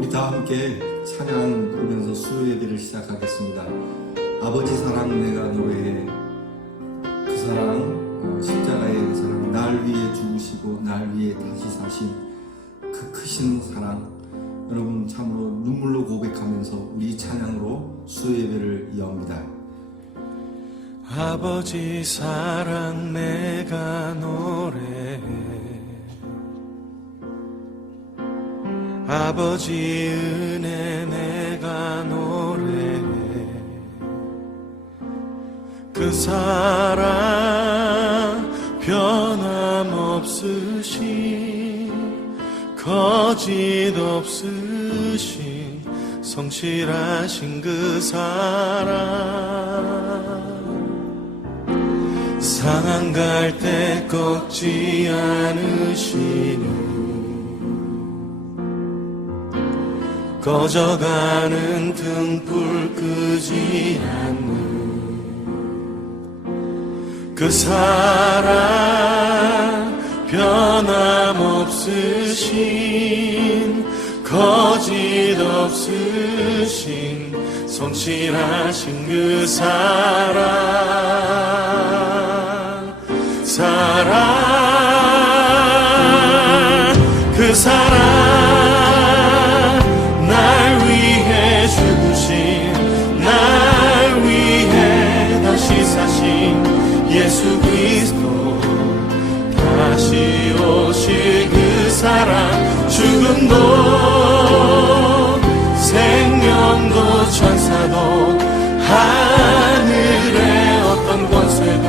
우리 다 함께 찬양 부르면서 수요 예배를 시작하겠습니다. 아버지 사랑 내가 노래해. 그 사랑, 십자가의 그 사랑, 날 위해 죽으시고 날 위해 다시 사신 그 크신 사랑, 여러분 참으로 눈물로 고백하면서 우리 찬양으로 수요 예배를 이어옵니다. 아버지 사랑 내가 노래해. 아버지 은혜 내가 노래해. 그 사랑 변함없으신 거짓 없으신 성실하신 그 사랑 상한 갈 때 꺾지 않으시는 꺼져가는 등불 끄지 않는 그 사랑 변함없으신 거짓 없으신 성실하신 그 사랑 그 사랑 날 위해 죽으신 날 위해 다시 사신 예수 그리스도 다시 오실 그 사랑 죽음도 생명도 천사도 하늘의 어떤 권세도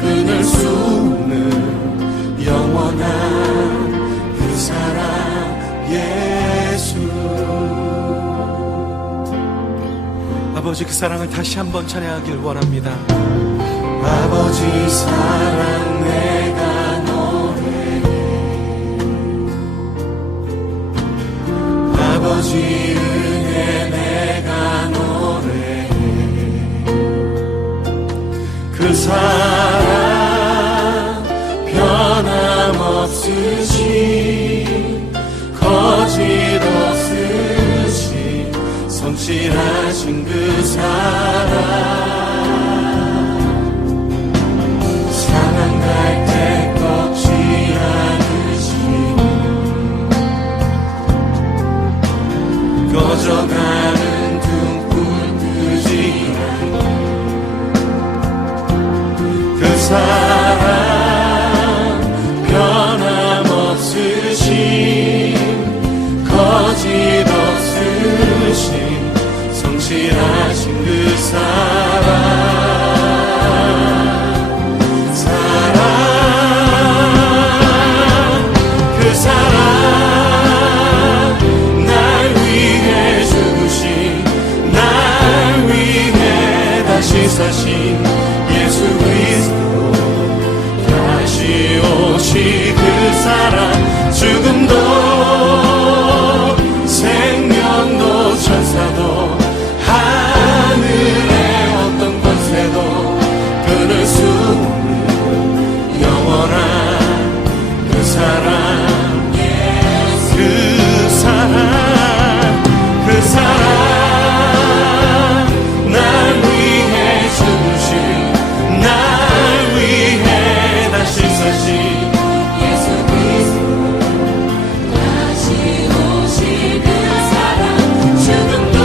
끊을 수 없는 영원한 그 사랑 예수. 아버지 그 사랑을 다시 한번 찬양하길 원합니다. 아버지 사랑 내가 노래해. 아버지 은혜 내가 노래해. 그 사랑 변함없으신 거짓 없으신 성실하신 그 사랑 상한 갈 때 꺾지 않으신 꺼져가는 등불 끄지 않는 그 사랑 변함없으신 거짓 없으신 성실하신 그 사랑 그 사랑 날 위해 죽으신 날 위해 다시 사신 예수 그리스도 다시 오실 그 사랑 죽음도 생명도 천사도 하늘의 어떤 권세도 끊을 수 없는 영원한 그 사랑 그 사랑 그 사랑 날 위해 죽으신 날 위해 다시 사신 예수 그리스도 다시 오실 그 사랑 죽음도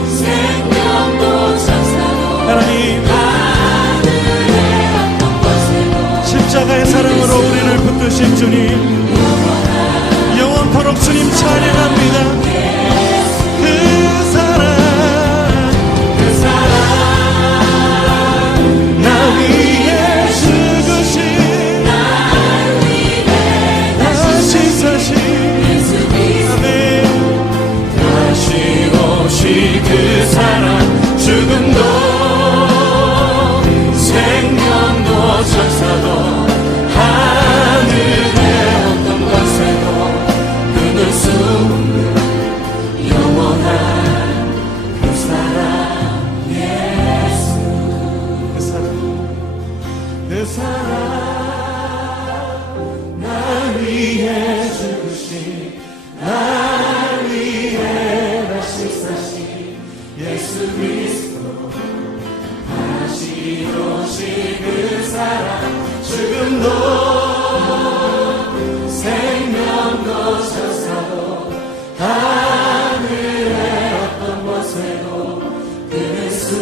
생명도 천사도 하나님 하늘의 어떤 권세도 십자가의 사랑으로 우리를 붙드신 주님 영원토록 주님 찬양합니다. 그 사랑 나 위해 죽으신 다시 사신 아멘 다시 오실 그 사랑 죽음도 생명도 천사도 하늘의 어떤 권세도 끊을 수 없는 영원한 그 사랑 예수 그 사랑 날 위해 죽으신 날 날 위해 다시 사신 예수 그리스도 다시 오실 그 사랑 죽음도 생명도 천사도 하늘의 어떤 곳에도 끊을 수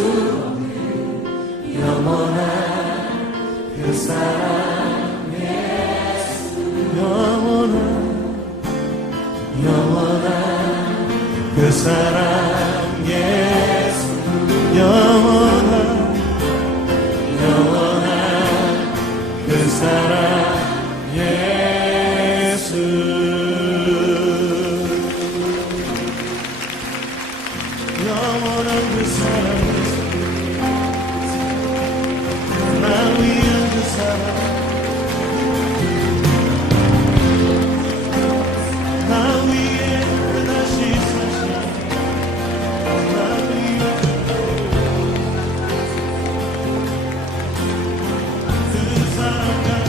없는 영원한 그 사랑 예수 영원한 그 사랑 예수 영원한 그 사랑 예수 영원한 그 사랑 예수 날 위한 그 사랑 나 위에 다시 사신 나 위에 그 사랑 같은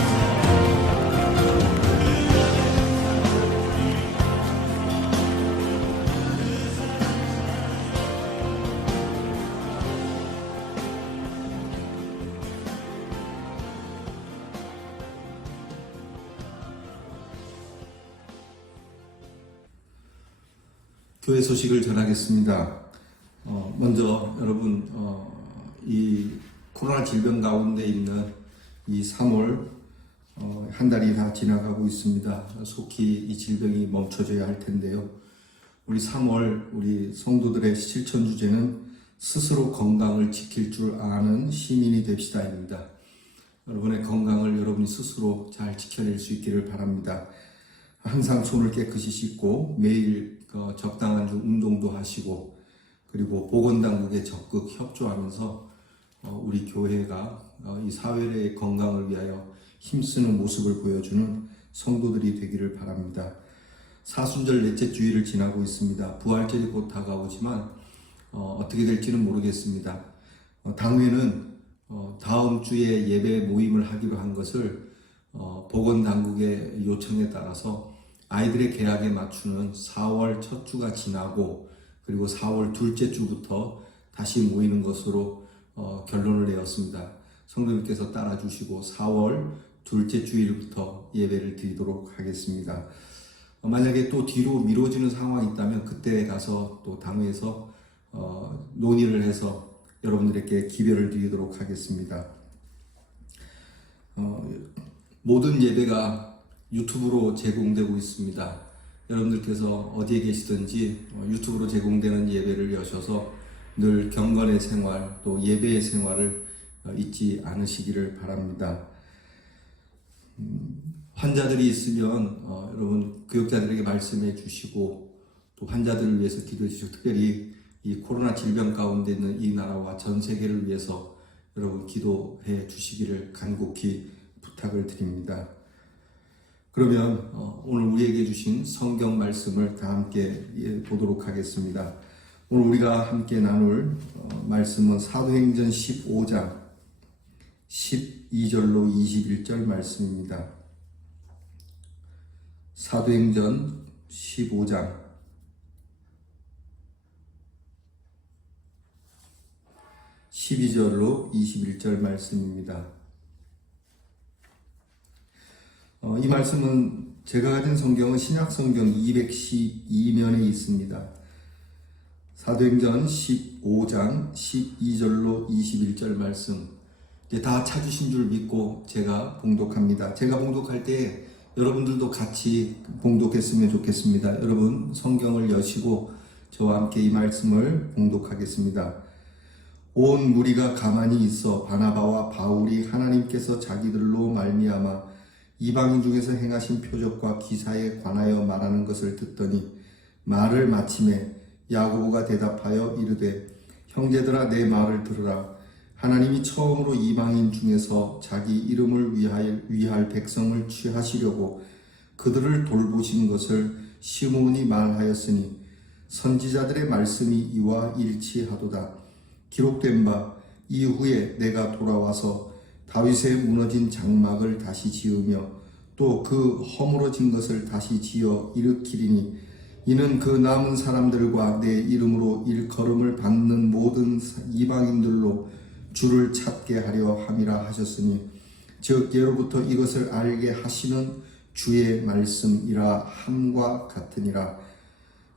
교회 소식을 전하겠습니다. 먼저 여러분 이 코로나 질병 가운데 있는 이 3월 한 달이 다 지나가고 있습니다. 속히 이 질병이 멈춰져야 할 텐데요. 우리 3월 우리 성도들의 실천 주제는 스스로 건강을 지킬 줄 아는 시민이 됩시다입니다. 여러분의 건강을 여러분이 스스로 잘 지켜낼 수 있기를 바랍니다. 항상 손을 깨끗이 씻고 매일 적당한 운동도 하시고 그리고 보건당국에 적극 협조하면서 우리 교회가 이 사회의 건강을 위하여 힘쓰는 모습을 보여주는 성도들이 되기를 바랍니다. 사순절 넷째 주일을 지나고 있습니다. 부활절이 곧 다가오지만 어떻게 될지는 모르겠습니다. 당회는 다음 주에 예배 모임을 하기로 한 것을 보건당국의 요청에 따라서 아이들의 개학에 맞추는 4월 첫 주가 지나고 그리고 4월 둘째 주부터 다시 모이는 것으로 결론을 내었습니다. 성도님께서 따라주시고 4월 둘째 주일부터 예배를 드리도록 하겠습니다. 만약에 또 뒤로 미뤄지는 상황이 있다면 그때 가서 또 당회에서 논의를 해서 여러분들에게 기별을 드리도록 하겠습니다. 모든 예배가 유튜브로 제공되고 있습니다. 여러분들께서 어디에 계시든지 유튜브로 제공되는 예배를 여셔서 늘 경건의 생활 또 예배의 생활을 잊지 않으시기를 바랍니다. 환자들이 있으면 여러분 교육자들에게 말씀해 주시고 또 환자들을 위해서 기도해 주시고 특별히 이 코로나 질병 가운데 있는 이 나라와 전 세계를 위해서 여러분 기도해 주시기를 간곡히 부탁을 드립니다. 그러면 오늘 우리에게 주신 성경 말씀을 다 함께 보도록 하겠습니다. 오늘 우리가 함께 나눌 말씀은 사도행전 15장 12절로 21절 말씀입니다. 사도행전 15장 12절로 21절 말씀입니다. 이 말씀은 제가 가진 성경은 신약성경 212면에 있습니다. 사도행전 15장 12절로 21절 말씀 이제 다 찾으신 줄 믿고 제가 봉독합니다. 제가 봉독할 때 여러분들도 같이 봉독했으면 좋겠습니다. 여러분 성경을 여시고 저와 함께 이 말씀을 봉독하겠습니다. 온 무리가 가만히 있어 바나바와 바울이 하나님께서 자기들로 말미암아 이방인 중에서 행하신 표적과 기사에 관하여 말하는 것을 듣더니 말을 마침에 야고보가 대답하여 이르되 형제들아 내 말을 들으라. 하나님이 처음으로 이방인 중에서 자기 이름을 위할 백성을 취하시려고 그들을 돌보신 것을 시므온이 말하였으니 선지자들의 말씀이 이와 일치하도다. 기록된 바 이후에 내가 돌아와서 다윗의 무너진 장막을 다시 지으며 또 그 허물어진 것을 다시 지어 일으키리니 이는 그 남은 사람들과 내 이름으로 일컬음을 받는 모든 이방인들로 주를 찾게 하려 함이라 하셨으니 즉 예로부터 이것을 알게 하시는 주의 말씀이라 함과 같으니라.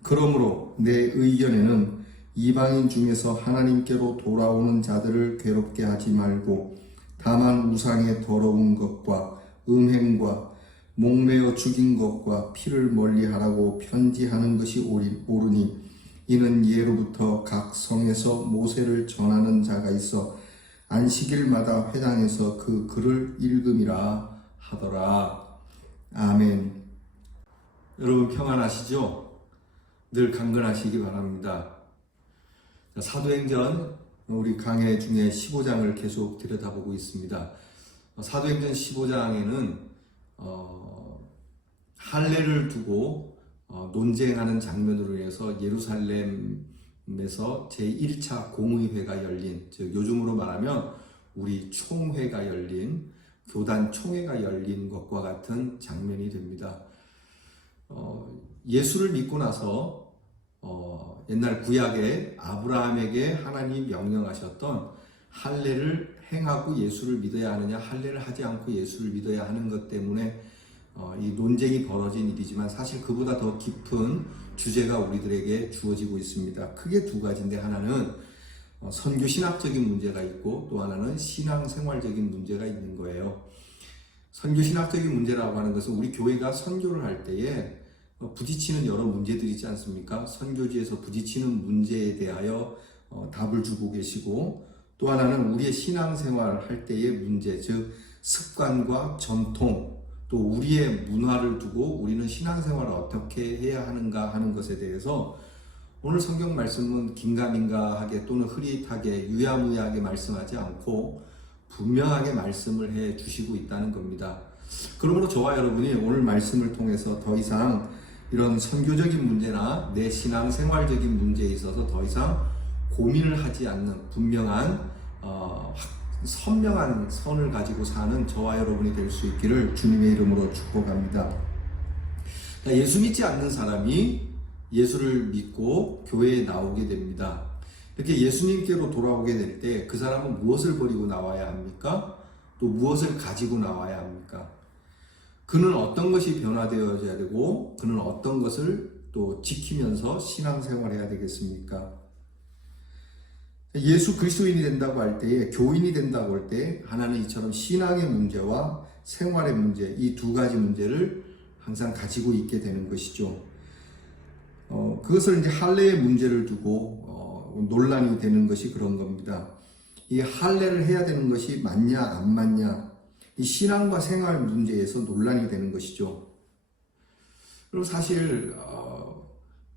그러므로 내 의견에는 이방인 중에서 하나님께로 돌아오는 자들을 괴롭게 하지 말고 다만 우상의 더러운 것과 음행과 목매어 죽인 것과 피를 멀리하라고 편지하는 것이 옳으니 이는 예로부터 각 성에서 모세를 전하는 자가 있어 안식일마다 회당에서 그 글을 읽음이라 하더라. 아멘. 여러분 평안하시죠? 늘 강건하시기 바랍니다. 사도행전 우리 강해 중에 15장을 계속 들여다보고 있습니다. 사도행전 15장에는 할례를 두고 논쟁하는 장면으로 인해서 예루살렘에서 제1차 공의회가 열린, 즉 요즘으로 말하면 우리 총회가 열린, 교단 총회가 열린 것과 같은 장면이 됩니다. 예수를 믿고 나서 옛날 구약에 아브라함에게 하나님이 명령하셨던 할례를 행하고 예수를 믿어야 하느냐, 할례를 하지 않고 예수를 믿어야 하는 것 때문에 이 논쟁이 벌어진 일이지만 사실 그보다 더 깊은 주제가 우리들에게 주어지고 있습니다. 크게 두 가지인데 하나는 선교 신학적인 문제가 있고 또 하나는 신앙생활적인 문제가 있는 거예요. 선교 신학적인 문제라고 하는 것은 우리 교회가 선교를 할 때에 부딪히는 여러 문제들이 있지 않습니까? 선교지에서 부딪히는 문제에 대하여 답을 주고 계시고 또 하나는 우리의 신앙생활 할 때의 문제, 즉 습관과 전통 또 우리의 문화를 두고 우리는 신앙생활을 어떻게 해야 하는가 하는 것에 대해서 오늘 성경 말씀은 긴가민가하게 또는 흐릿하게 유야무야하게 말씀하지 않고 분명하게 말씀을 해 주시고 있다는 겁니다. 그러므로 저와 여러분이 오늘 말씀을 통해서 더 이상 이런 선교적인 문제나 내 신앙생활적인 문제에 있어서 더 이상 고민을 하지 않는 분명한 선명한 선을 가지고 사는 저와 여러분이 될 수 있기를 주님의 이름으로 축복합니다. 예수 믿지 않는 사람이 예수를 믿고 교회에 나오게 됩니다. 이렇게 예수님께로 돌아오게 될 때 그 사람은 무엇을 버리고 나와야 합니까? 또 무엇을 가지고 나와야 합니까? 그는 어떤 것이 변화되어져야 되고 그는 어떤 것을 또 지키면서 신앙생활해야 되겠습니까? 예수 그리스도인이 된다고 할 때에, 교인이 된다고 할 때 하나는 이처럼 신앙의 문제와 생활의 문제, 이 두 가지 문제를 항상 가지고 있게 되는 것이죠. 그것을 이제 할례의 문제를 두고 논란이 되는 것이 그런 겁니다. 이 할례를 해야 되는 것이 맞냐 안 맞냐, 이 신앙과 생활 문제에서 논란이 되는 것이죠. 그리고 사실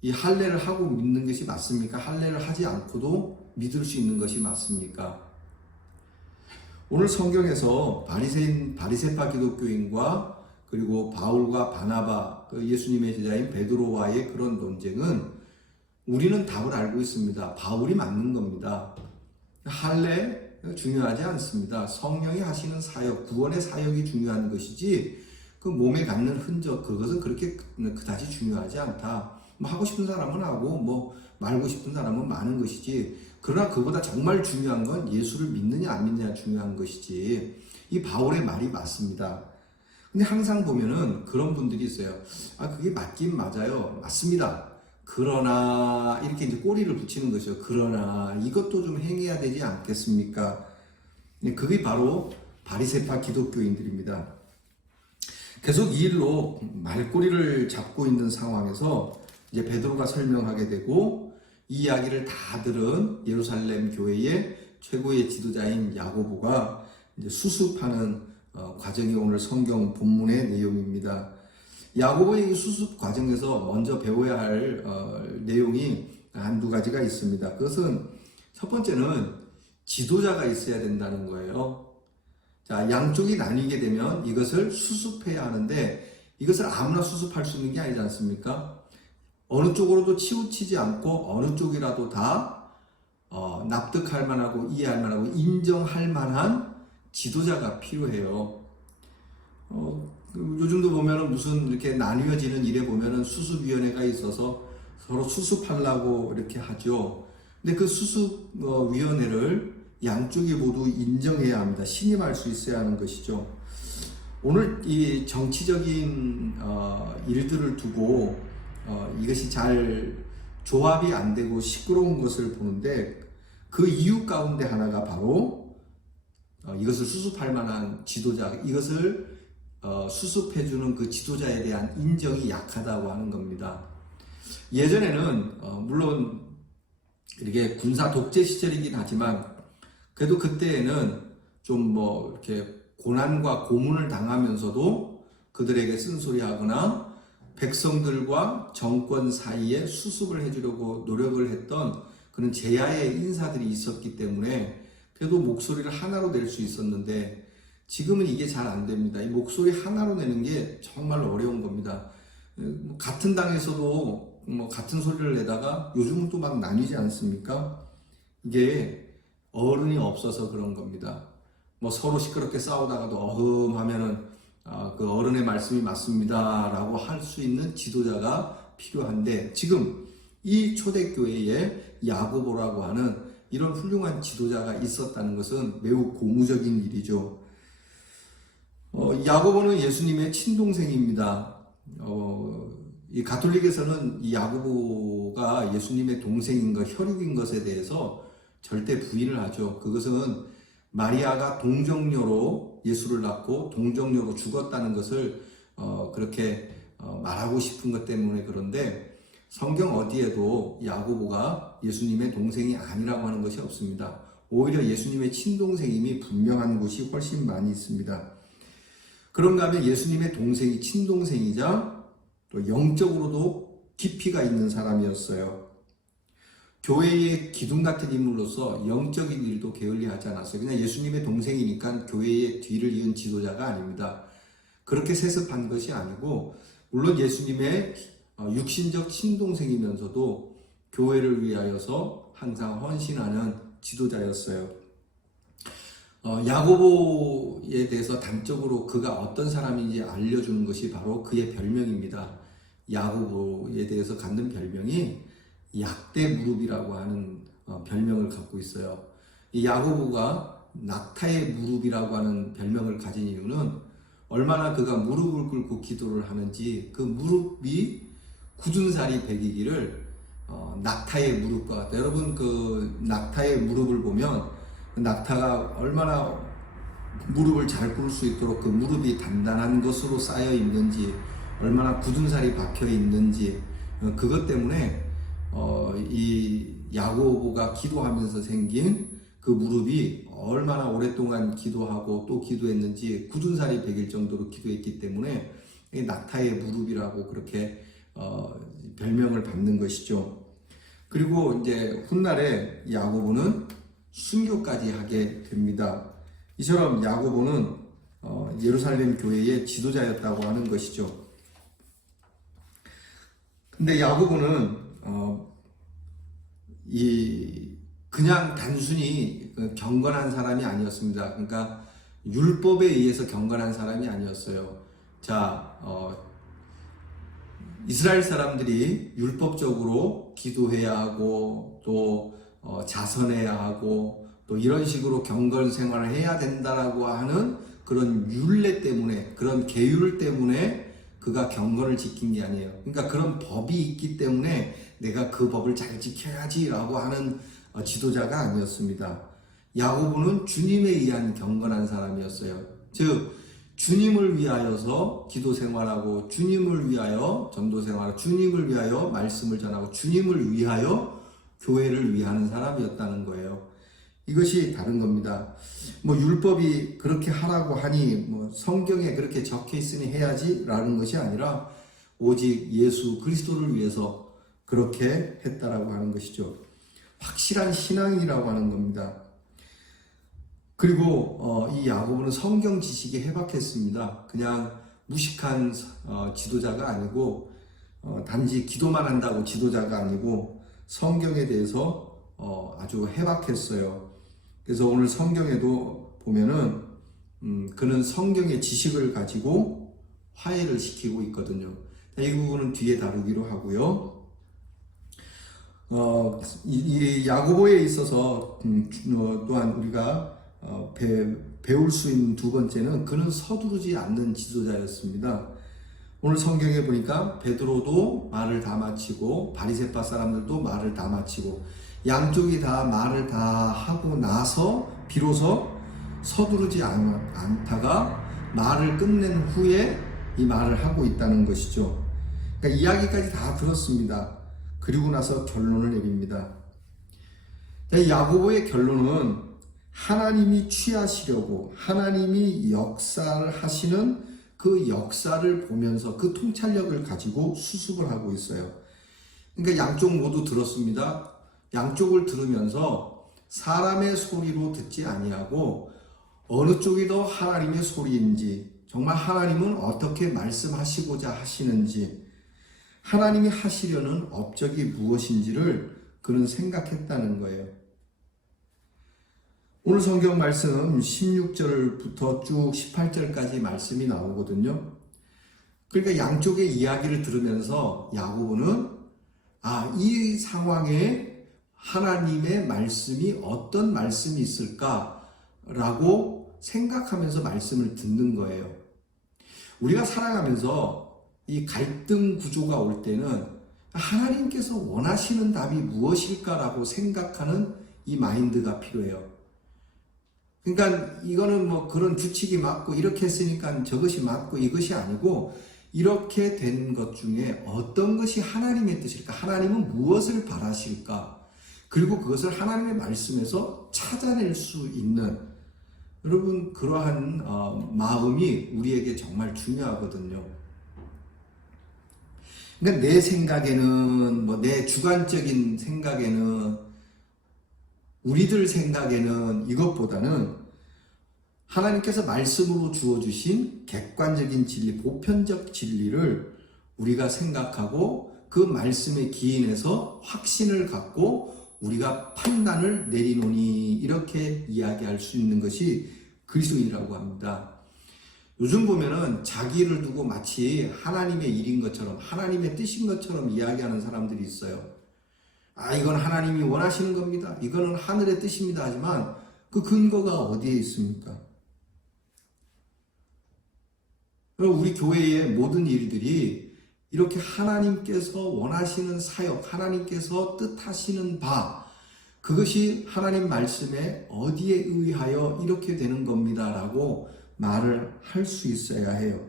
이 할례를 하고 믿는 것이 맞습니까? 할례를 하지 않고도 믿을 수 있는 것이 맞습니까? 오늘 성경에서 바리새파 기독교인과 그리고 바울과 바나바, 예수님의 제자인 베드로와의 그런 논쟁은 우리는 답을 알고 있습니다. 바울이 맞는 겁니다. 할례 중요하지 않습니다. 성령이 하시는 사역, 구원의 사역이 중요한 것이지 그 몸에 갖는 흔적, 그것은 그렇게 그다지 중요하지 않다. 뭐 하고 싶은 사람은 하고 뭐 말고 싶은 사람은 마는 것이지, 그러나 그보다 정말 중요한 건 예수를 믿느냐 안 믿느냐 중요한 것이지, 이 바울의 말이 맞습니다. 근데 항상 보면은 그런 분들이 있어요. 그게 맞긴 맞아요. 맞습니다. 그러나 이렇게 이제 꼬리를 붙이는 것이죠. 그러나 이것도 좀 행해야 되지 않겠습니까? 그게 바로 바리새파 기독교인들입니다. 계속 이 일로 말꼬리를 잡고 있는 상황에서 이제 베드로가 설명하게 되고, 이 이야기를 다 들은 예루살렘 교회의 최고의 지도자인 야고보가 이제 수습하는 과정이 오늘 성경 본문의 내용입니다. 야고보의 이 수습 과정에서 먼저 배워야 할 내용이 한두 가지가 있습니다. 그것은 첫 번째는 지도자가 있어야 된다는 거예요. 자, 양쪽이 나뉘게 되면 이것을 수습해야 하는데 이것을 아무나 수습할 수 있는 게 아니지 않습니까? 어느 쪽으로도 치우치지 않고 어느 쪽이라도 다 납득할 만하고 이해할 만하고 인정할 만한 지도자가 필요해요. 요즘도 보면은 무슨 이렇게 나뉘어지는 일에 보면은 수습위원회가 있어서 서로 수습하려고 이렇게 하죠. 근데 그 수습위원회를 양쪽이 모두 인정해야 합니다. 신임할 수 있어야 하는 것이죠. 오늘 이 정치적인 일들을 두고 이것이 잘 조합이 안 되고 시끄러운 것을 보는데 그 이유 가운데 하나가 바로 이것을 수습할 만한 지도자, 이것을 수습해주는 그 지도자에 대한 인정이 약하다고 하는 겁니다. 예전에는 물론 이렇게 군사 독재 시절이긴 하지만 그래도 그때에는 좀 뭐 이렇게 고난과 고문을 당하면서도 그들에게 쓴소리하거나 백성들과 정권 사이에 수습을 해주려고 노력을 했던 그런 제야의 인사들이 있었기 때문에 그래도 목소리를 하나로 낼 수 있었는데 지금은 이게 잘 안 됩니다. 이 목소리 하나로 내는 게 정말 어려운 겁니다. 같은 당에서도 뭐 같은 소리를 내다가 요즘은 또 막 나뉘지 않습니까? 이게 어른이 없어서 그런 겁니다. 뭐 서로 시끄럽게 싸우다가도 하면은 그 어른의 말씀이 맞습니다 라고 할 수 있는 지도자가 필요한데 지금 이 초대교회에 야고보라고 하는 이런 훌륭한 지도자가 있었다는 것은 매우 고무적인 일이죠. 야고보는 예수님의 친동생입니다. 이 가톨릭에서는 이 야고보가 예수님의 동생인 것, 혈육인 것에 대해서 절대 부인을 하죠. 그것은 마리아가 동정녀로 예수를 낳고 동정녀로 죽었다는 것을 그렇게 말하고 싶은 것 때문에 그런데 성경 어디에도 야고보가 예수님의 동생이 아니라고 하는 것이 없습니다. 오히려 예수님의 친동생임이 분명한 곳이 훨씬 많이 있습니다. 그런가 하면 예수님의 동생이 친동생이자 또 영적으로도 깊이가 있는 사람이었어요. 교회의 기둥 같은 인물로서 영적인 일도 게을리하지 않았어요. 그냥 예수님의 동생이니까 교회의 뒤를 이은 지도자가 아닙니다. 그렇게 세습한 것이 아니고 물론 예수님의 육신적 친동생이면서도 교회를 위하여서 항상 헌신하는 지도자였어요. 야고보에 대해서 단적으로 그가 어떤 사람인지 알려주는 것이 바로 그의 별명입니다. 야고보에 대해서 갖는 별명이 약대 무릎이라고 하는 별명을 갖고 있어요. 이 야고보가 낙타의 무릎이라고 하는 별명을 가진 이유는 얼마나 그가 무릎을 꿇고 기도를 하는지 그 무릎이 굳은 살이 베기기를 낙타의 무릎과 같아요. 여러분 그 낙타의 무릎을 보면 낙타가 얼마나 무릎을 잘 꿇을 수 있도록 그 무릎이 단단한 것으로 쌓여 있는지 얼마나 굳은 살이 박혀 있는지 그것 때문에 이 야고보가 기도하면서 생긴 그 무릎이 얼마나 오랫동안 기도하고 또 기도했는지 굳은 살이 베길 정도로 기도했기 때문에 낙타의 무릎이라고 그렇게 별명을 받는 것이죠. 그리고 이제 훗날에 야고보는 순교까지 하게 됩니다. 이처럼 야고보는 예루살렘 교회의 지도자였다고 하는 것이죠. 근데 야고보는 그냥 단순히 경건한 사람이 아니었습니다. 그러니까 율법에 의해서 경건한 사람이 아니었어요. 자, 이스라엘 사람들이 율법적으로 기도해야 하고 또 자선해야 하고 또 이런 식으로 경건 생활을 해야 된다라고 하는 그런 율례 때문에 그런 계율 때문에 그가 경건을 지킨 게 아니에요. 그러니까 그런 법이 있기 때문에 내가 그 법을 잘 지켜야지라고 하는 지도자가 아니었습니다. 야고보는 주님에 의한 경건한 사람이었어요. 즉 주님을 위하여서 기도 생활하고 주님을 위하여 전도 생활하고 주님을 위하여 말씀을 전하고 주님을 위하여 교회를 위하는 사람이었다는 거예요. 이것이 다른 겁니다. 뭐 율법이 그렇게 하라고 하니 뭐 성경에 그렇게 적혀 있으니 해야지라는 것이 아니라 오직 예수 그리스도를 위해서 그렇게 했다라고 하는 것이죠. 확실한 신앙이라고 하는 겁니다. 그리고 이 야고보는 성경 지식에 해박했습니다. 그냥 무식한 지도자가 아니고 단지 기도만 한다고 지도자가 아니고 성경에 대해서 아주 해박했어요. 그래서 오늘 성경에도 보면은 그는 성경의 지식을 가지고 화해를 시키고 있거든요. 이 부분은 뒤에 다루기로 하고요. 이 야고보에 있어서 또한 우리가 배울 수 있는 두 번째는 그는 서두르지 않는 지도자였습니다. 오늘 성경에 보니까 베드로도 말을 다 마치고 바리새파 사람들도 말을 다 마치고 양쪽이 다 말을 다 하고 나서 비로소 서두르지 않다가 말을 끝낸 후에 이 말을 하고 있다는 것이죠. 그러니까 이야기까지 다 들었습니다. 그리고 나서 결론을 내립니다. 야고보의 결론은 하나님이 취하시려고 하나님이 역사를 하시는 그 역사를 보면서 그 통찰력을 가지고 수습을 하고 있어요. 그러니까 양쪽 모두 들었습니다. 양쪽을 들으면서 사람의 소리로 듣지 아니하고 어느 쪽이 더 하나님의 소리인지, 정말 하나님은 어떻게 말씀하시고자 하시는지, 하나님이 하시려는 업적이 무엇인지를 그는 생각했다는 거예요. 오늘 성경 말씀 16절부터 쭉 18절까지 말씀이 나오거든요. 그러니까 양쪽의 이야기를 들으면서 야고보는 이 상황에 하나님의 말씀이 어떤 말씀이 있을까라고 생각하면서 말씀을 듣는 거예요. 우리가 살아가면서 이 갈등 구조가 올 때는 하나님께서 원하시는 답이 무엇일까라고 생각하는 이 마인드가 필요해요. 그러니까 이거는 뭐 그런 규칙이 맞고 이렇게 했으니까 저것이 맞고 이것이 아니고 이렇게 된 것 중에 어떤 것이 하나님의 뜻일까? 하나님은 무엇을 바라실까? 그리고 그것을 하나님의 말씀에서 찾아낼 수 있는, 여러분, 그러한 마음이 우리에게 정말 중요하거든요. 그러니까 내 생각에는, 내 주관적인 생각에는, 우리들 생각에는 이것보다는 하나님께서 말씀으로 주어주신 객관적인 진리, 보편적 진리를 우리가 생각하고 그 말씀에 기인해서 확신을 갖고 우리가 판단을 내리노니, 이렇게 이야기할 수 있는 것이 그리스도인이라고 합니다. 요즘 보면은 자기를 두고 마치 하나님의 일인 것처럼, 하나님의 뜻인 것처럼 이야기하는 사람들이 있어요. 이건 하나님이 원하시는 겁니다. 이거는 하늘의 뜻입니다. 하지만 그 근거가 어디에 있습니까? 우리 교회의 모든 일들이 이렇게 하나님께서 원하시는 사역, 하나님께서 뜻하시는 바, 그것이 하나님 말씀에 어디에 의하여 이렇게 되는 겁니다 라고 말을 할 수 있어야 해요.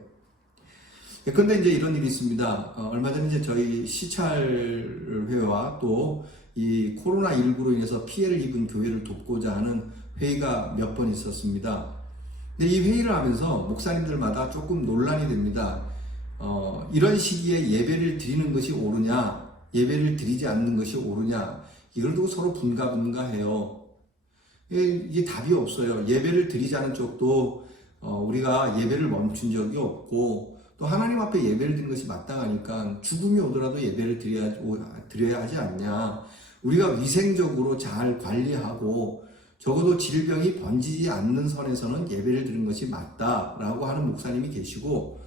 그런데 이제 이런 일이 있습니다. 얼마 전에 이제 저희 시찰회와 또 이 코로나19로 인해서 피해를 입은 교회를 돕고자 하는 회의가 몇 번 있었습니다. 근데 이 회의를 하면서 목사님들마다 조금 논란이 됩니다. 이런 시기에 예배를 드리는 것이 옳으냐, 예배를 드리지 않는 것이 옳으냐, 이걸 두고 서로 분가해요. 이게 답이 없어요. 예배를 드리지 않은 쪽도 우리가 예배를 멈춘 적이 없고, 또 하나님 앞에 예배를 드리는 것이 마땅하니까 죽음이 오더라도 예배를 드려야 하지 않냐. 우리가 위생적으로 잘 관리하고 적어도 질병이 번지지 않는 선에서는 예배를 드리는 것이 맞다라고 하는 목사님이 계시고,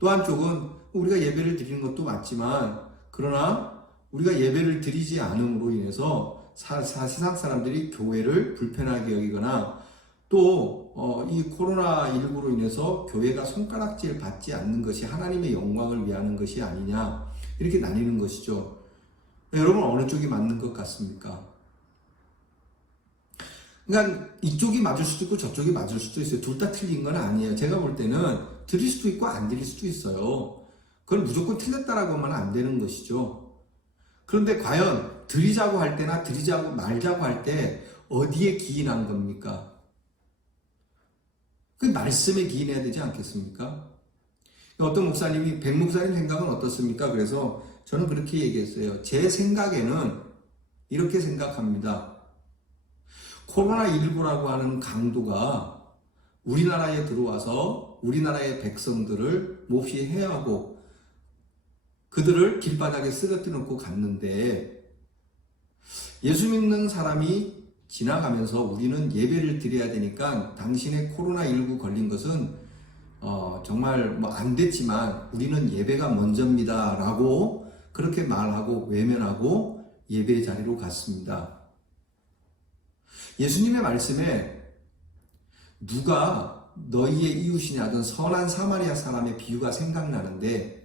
또 한쪽은 우리가 예배를 드리는 것도 맞지만 그러나 우리가 예배를 드리지 않음으로 인해서 세상 사람들이 교회를 불편하게 여기거나 또 이 코로나19로 인해서 교회가 손가락질 받지 않는 것이 하나님의 영광을 위하는 것이 아니냐, 이렇게 나뉘는 것이죠. 여러분, 어느 쪽이 맞는 것 같습니까? 그러니까 이쪽이 맞을 수도 있고 저쪽이 맞을 수도 있어요. 둘 다 틀린 건 아니에요. 제가 볼 때는 드릴 수도 있고 안 드릴 수도 있어요. 그걸 무조건 틀렸다라고 하면 안 되는 것이죠. 그런데 과연 드리자고 할 때나 드리자고 말자고 할 때 어디에 기인한 겁니까? 그 말씀에 기인해야 되지 않겠습니까? 어떤 목사님이, 백 목사님 생각은 어떻습니까? 그래서 저는 그렇게 얘기했어요. 제 생각에는 이렇게 생각합니다. 코로나19라고 하는 강도가 우리나라에 들어와서 우리나라의 백성들을 몹시 해하고 그들을 길바닥에 쓰러뜨려 놓고 갔는데, 예수 믿는 사람이 지나가면서 우리는 예배를 드려야 되니까 당신의 코로나19 걸린 것은 정말 뭐 안 됐지만 우리는 예배가 먼저입니다 라고 그렇게 말하고 외면하고 예배 자리로 갔습니다. 예수님의 말씀에 누가 너희의 이웃이냐 하던 선한 사마리아 사람의 비유가 생각나는데,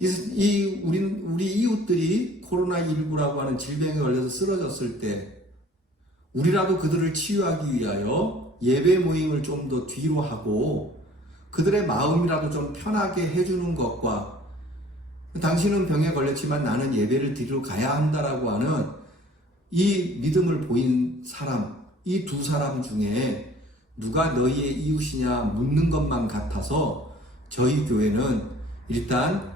우리 이웃들이 코로나19라고 하는 질병에 걸려서 쓰러졌을 때 우리라도 그들을 치유하기 위하여 예배 모임을 좀 더 뒤로 하고 그들의 마음이라도 좀 편하게 해주는 것과, 당신은 병에 걸렸지만 나는 예배를 드리러 가야 한다라고 하는 이 믿음을 보인 사람, 이 두 사람 중에 누가 너희의 이웃이냐 묻는 것만 같아서 저희 교회는 일단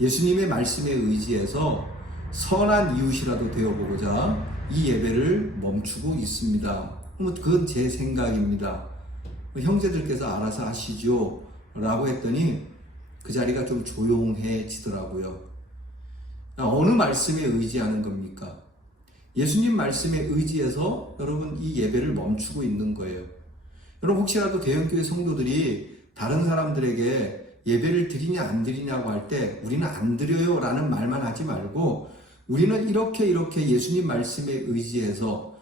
예수님의 말씀에 의지해서 선한 이웃이라도 되어보고자 이 예배를 멈추고 있습니다. 그건 제 생각입니다. 형제들께서 알아서 하시죠 라고 했더니 그 자리가 좀 조용해지더라고요. 어느 말씀에 의지하는 겁니까? 예수님 말씀에 의지해서 여러분 이 예배를 멈추고 있는 거예요. 여러분 혹시라도 대형교회 성도들이 다른 사람들에게 예배를 드리냐 안 드리냐고 할 때 우리는 안 드려요 라는 말만 하지 말고 우리는 이렇게 예수님 말씀에 의지해서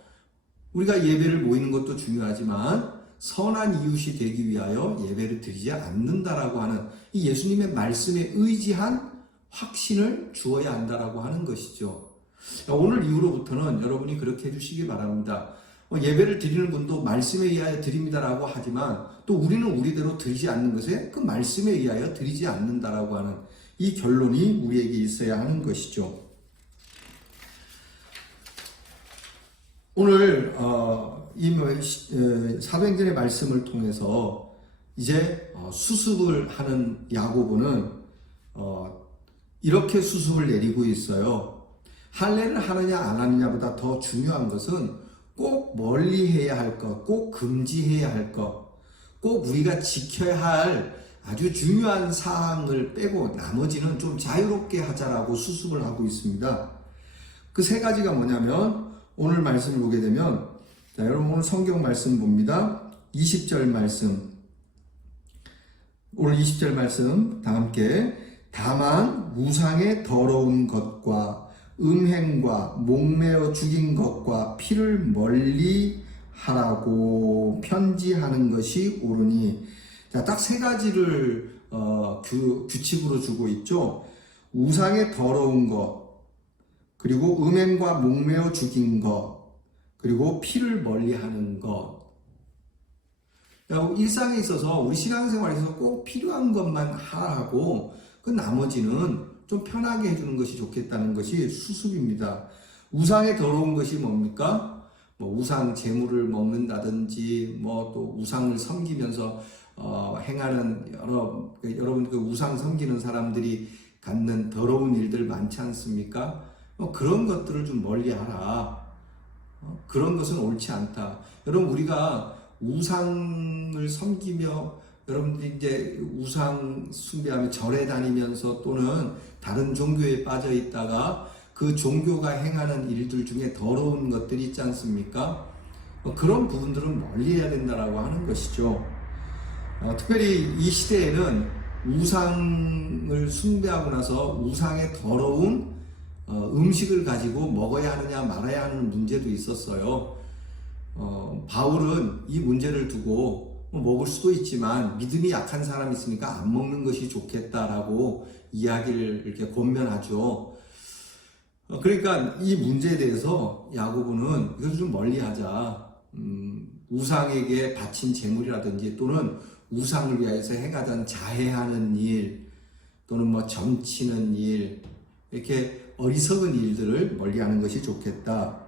우리가 예배를 모이는 것도 중요하지만 선한 이웃이 되기 위하여 예배를 드리지 않는다라고 하는 이 예수님의 말씀에 의지한 확신을 주어야 한다라고 하는 것이죠. 오늘 이후로부터는 여러분이 그렇게 해주시기 바랍니다. 예배를 드리는 분도 말씀에 의하여 드립니다라고 하지만 또 우리는 우리대로 드리지 않는 것에 그 말씀에 의하여 드리지 않는다라고 하는 이 결론이 우리에게 있어야 하는 것이죠. 오늘 이 사도행전의 말씀을 통해서 이제 수습을 하는 야고보는 이렇게 수습을 내리고 있어요. 할례를 하느냐 안 하느냐보다 더 중요한 것은 꼭 멀리 해야 할 것, 꼭 금지해야 할 것, 꼭 우리가 지켜야 할 아주 중요한 사항을 빼고 나머지는 좀 자유롭게 하자라고 수습을 하고 있습니다. 그 세 가지가 뭐냐면 오늘 말씀을 보게 되면, 자, 여러분 오늘 성경 말씀 봅니다. 20절 말씀. 오늘 20절 말씀 다 함께. 다만 우상의 더러운 것과 음행과 목매어 죽인 것과 피를 멀리 하라고 편지하는 것이 옳으니. 자, 딱 세 가지를 규칙으로 주고 있죠. 우상의 더러운 것, 그리고 음행과 목매어 죽인 것, 그리고 피를 멀리 하는 것. 일상에 있어서 우리 신앙생활에서 꼭 필요한 것만 하라고 그 나머지는 좀 편하게 해주는 것이 좋겠다는 것이 수습입니다. 우상의 더러운 것이 뭡니까? 우상 제물을 먹는다든지 또 우상을 섬기면서 행하는 여러분 그 우상 섬기는 사람들이 갖는 더러운 일들 많지 않습니까? 그런 것들을 좀 멀리하라. 그런 것은 옳지 않다. 여러분 우리가 우상을 섬기며 여러분들이 이제 우상 숭배하며 절에 다니면서 또는 다른 종교에 빠져 있다가 그 종교가 행하는 일들 중에 더러운 것들이 있지 않습니까? 그런 부분들은 멀리해야 된다라고 하는 것이죠. 특별히 이 시대에는 우상을 숭배하고 나서 우상의 더러운 음식을 가지고 먹어야 하느냐 말아야 하는 문제도 있었어요. 바울은 이 문제를 두고 먹을 수도 있지만 믿음이 약한 사람이 있으니까 안 먹는 것이 좋겠다라고 이야기를 이렇게 권면하죠. 그러니까 이 문제에 대해서 야고보는 이것을 좀 멀리하자. 우상에게 바친 제물이라든지 또는 우상을 위하여서 행하던 자해하는 일 또는 점치는 일, 이렇게 어리석은 일들을 멀리하는 것이 좋겠다.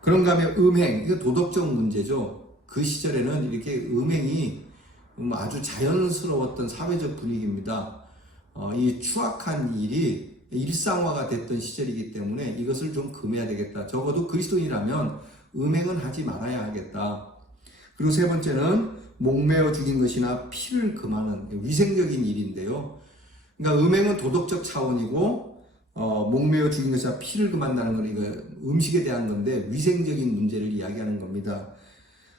그런가 하면 음행, 이거 도덕적 문제죠. 그 시절에는 이렇게 음행이 아주 자연스러웠던 사회적 분위기입니다. 이 추악한 일이 일상화가 됐던 시절이기 때문에 이것을 좀 금해야 되겠다. 적어도 그리스도인이라면 음행은 하지 말아야 하겠다. 그리고 세 번째는 목매어 죽인 것이나 피를 금하는 위생적인 일인데요. 그러니까 음행은 도덕적 차원이고 목매어 죽인 것이 아니라 피를 금한다는 건 이거 음식에 대한 건데 위생적인 문제를 이야기하는 겁니다.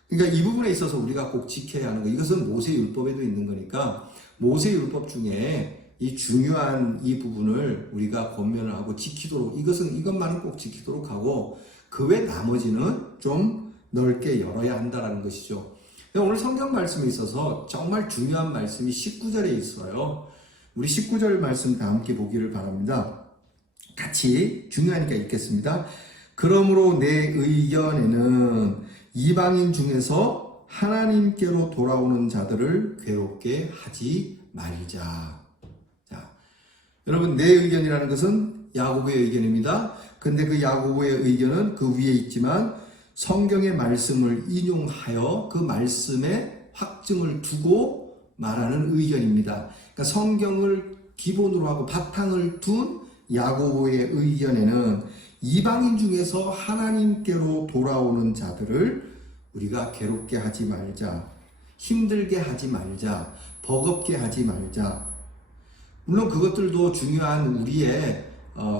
그러니까 이 부분에 있어서 우리가 꼭 지켜야 하는 거, 이것은 모세율법에도 있는 거니까 모세율법 중에 이 중요한 이 부분을 우리가 권면을 하고 지키도록, 이것만은 꼭 지키도록 하고 그 외 나머지는 좀 넓게 열어야 한다는 것이죠. 오늘 성경 말씀에 있어서 정말 중요한 말씀이 19절에 있어요. 우리 19절 말씀 다 함께 보기를 바랍니다. 같이 중요하니까 읽겠습니다. 그러므로 내 의견에는 이방인 중에서 하나님께로 돌아오는 자들을 괴롭게 하지 말자. 자, 여러분, 내 의견이라는 것은 야고보의 의견입니다. 근데 그 야고보의 의견은 그 위에 있지만 성경의 말씀을 인용하여 그 말씀에 확증을 두고 말하는 의견입니다. 그러니까 성경을 기본으로 하고 바탕을 둔 야고보의 의견에는 이방인 중에서 하나님께로 돌아오는 자들을 우리가 괴롭게 하지 말자, 힘들게 하지 말자, 버겁게 하지 말자. 물론 그것들도 중요한 우리의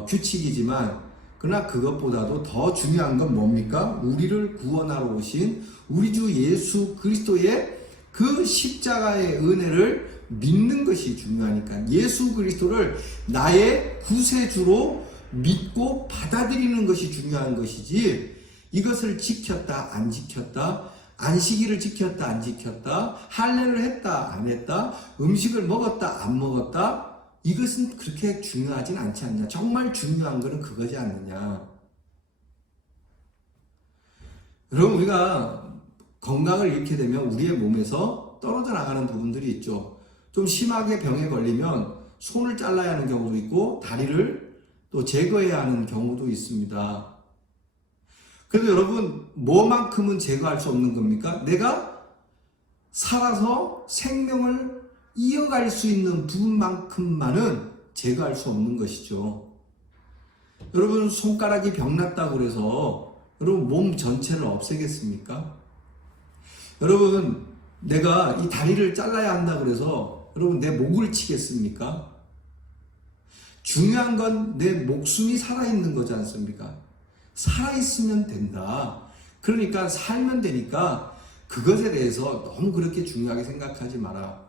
규칙이지만 그러나 그것보다도 더 중요한 건 뭡니까? 우리를 구원하러 오신 우리 주 예수 그리스도의 그 십자가의 은혜를 믿는 것이 중요하니까, 예수 그리스도를 나의 구세주로 믿고 받아들이는 것이 중요한 것이지, 이것을 지켰다 안 지켰다, 안식일을 지켰다 안 지켰다, 할례를 했다 안 했다, 음식을 먹었다 안 먹었다, 이것은 그렇게 중요하진 않지 않냐. 정말 중요한 것은 그거지 않느냐. 여러분, 우리가 건강을 잃게 되면 우리의 몸에서 떨어져 나가는 부분들이 있죠. 좀 심하게 병에 걸리면 손을 잘라야 하는 경우도 있고 다리를 또 제거해야 하는 경우도 있습니다. 그래도 여러분, 뭐만큼은 제거할 수 없는 겁니까? 내가 살아서 생명을 이어갈 수 있는 부분만큼만은 제거할 수 없는 것이죠. 여러분, 손가락이 병났다고 그래서 여러분 몸 전체를 없애겠습니까? 여러분, 내가 이 다리를 잘라야 한다 그래서 여러분 내 목을 치겠습니까? 중요한 건 내 목숨이 살아있는 거지 않습니까? 살아있으면 된다. 그러니까 살면 되니까 그것에 대해서 너무 그렇게 중요하게 생각하지 마라.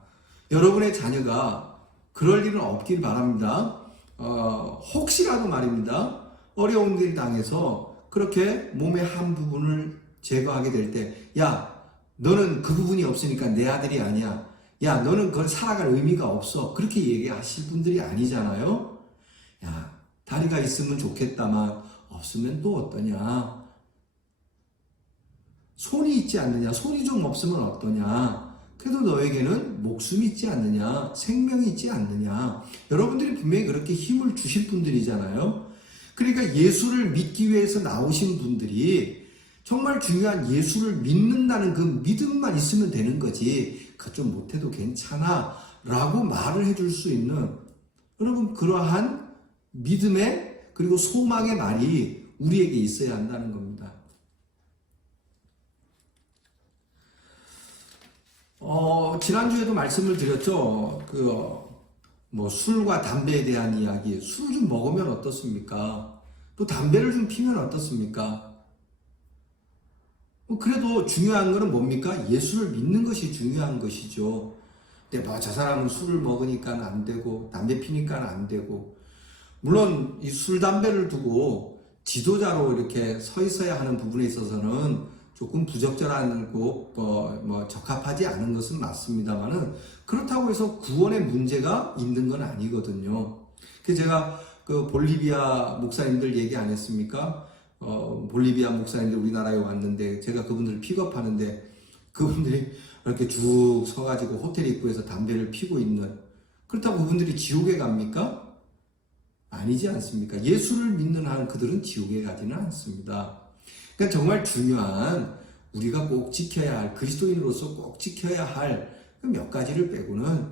여러분의 자녀가 그럴 일은 없길 바랍니다. 혹시라도 말입니다. 어려운 일을 당해서 그렇게 몸의 한 부분을 제거하게 될 때, 야, 너는 그 부분이 없으니까 내 아들이 아니야. 야, 너는 그걸 살아갈 의미가 없어. 그렇게 얘기하실 분들이 아니잖아요. 야, 다리가 있으면 좋겠다만 없으면 또 어떠냐. 손이 있지 않느냐. 손이 좀 없으면 어떠냐. 그래도 너에게는 목숨이 있지 않느냐, 생명이 있지 않느냐. 여러분들이 분명히 그렇게 힘을 주실 분들이잖아요. 그러니까 예수를 믿기 위해서 나오신 분들이 정말 중요한 예수를 믿는다는 그 믿음만 있으면 되는 거지, 그것 좀 못해도 괜찮아 라고 말을 해줄 수 있는, 여러분, 그러한 믿음의 그리고 소망의 말이 우리에게 있어야 한다는 겁니다. 지난주에도 말씀을 드렸죠. 술과 담배에 대한 이야기. 술을 좀 먹으면 어떻습니까? 또 담배를 좀 피면 어떻습니까? 그래도 중요한 거는 뭡니까? 예수를 믿는 것이 중요한 것이죠. 근데 저 사람은 술을 먹으니까 안 되고, 담배 피니까 안 되고. 물론 이 술, 담배를 두고 지도자로 이렇게 서 있어야 하는 부분에 있어서는 조금 부적절하고 적합하지 않은 것은 맞습니다만은, 그렇다고 해서 구원의 문제가 있는 건 아니거든요. 그래서 제가 그 볼리비아 목사님들 얘기 안 했습니까? 볼리비아 목사님들 우리나라에 왔는데 제가 그분들을 픽업하는데 그분들이 이렇게 쭉 서가지고 호텔 입구에서 담배를 피고 있는, 그렇다고 그분들이 지옥에 갑니까? 아니지 않습니까? 예수를 믿는 한 그들은 지옥에 가지는 않습니다. 그러니까 정말 중요한, 우리가 꼭 지켜야 할, 그리스도인으로서 꼭 지켜야 할 몇 가지를 빼고는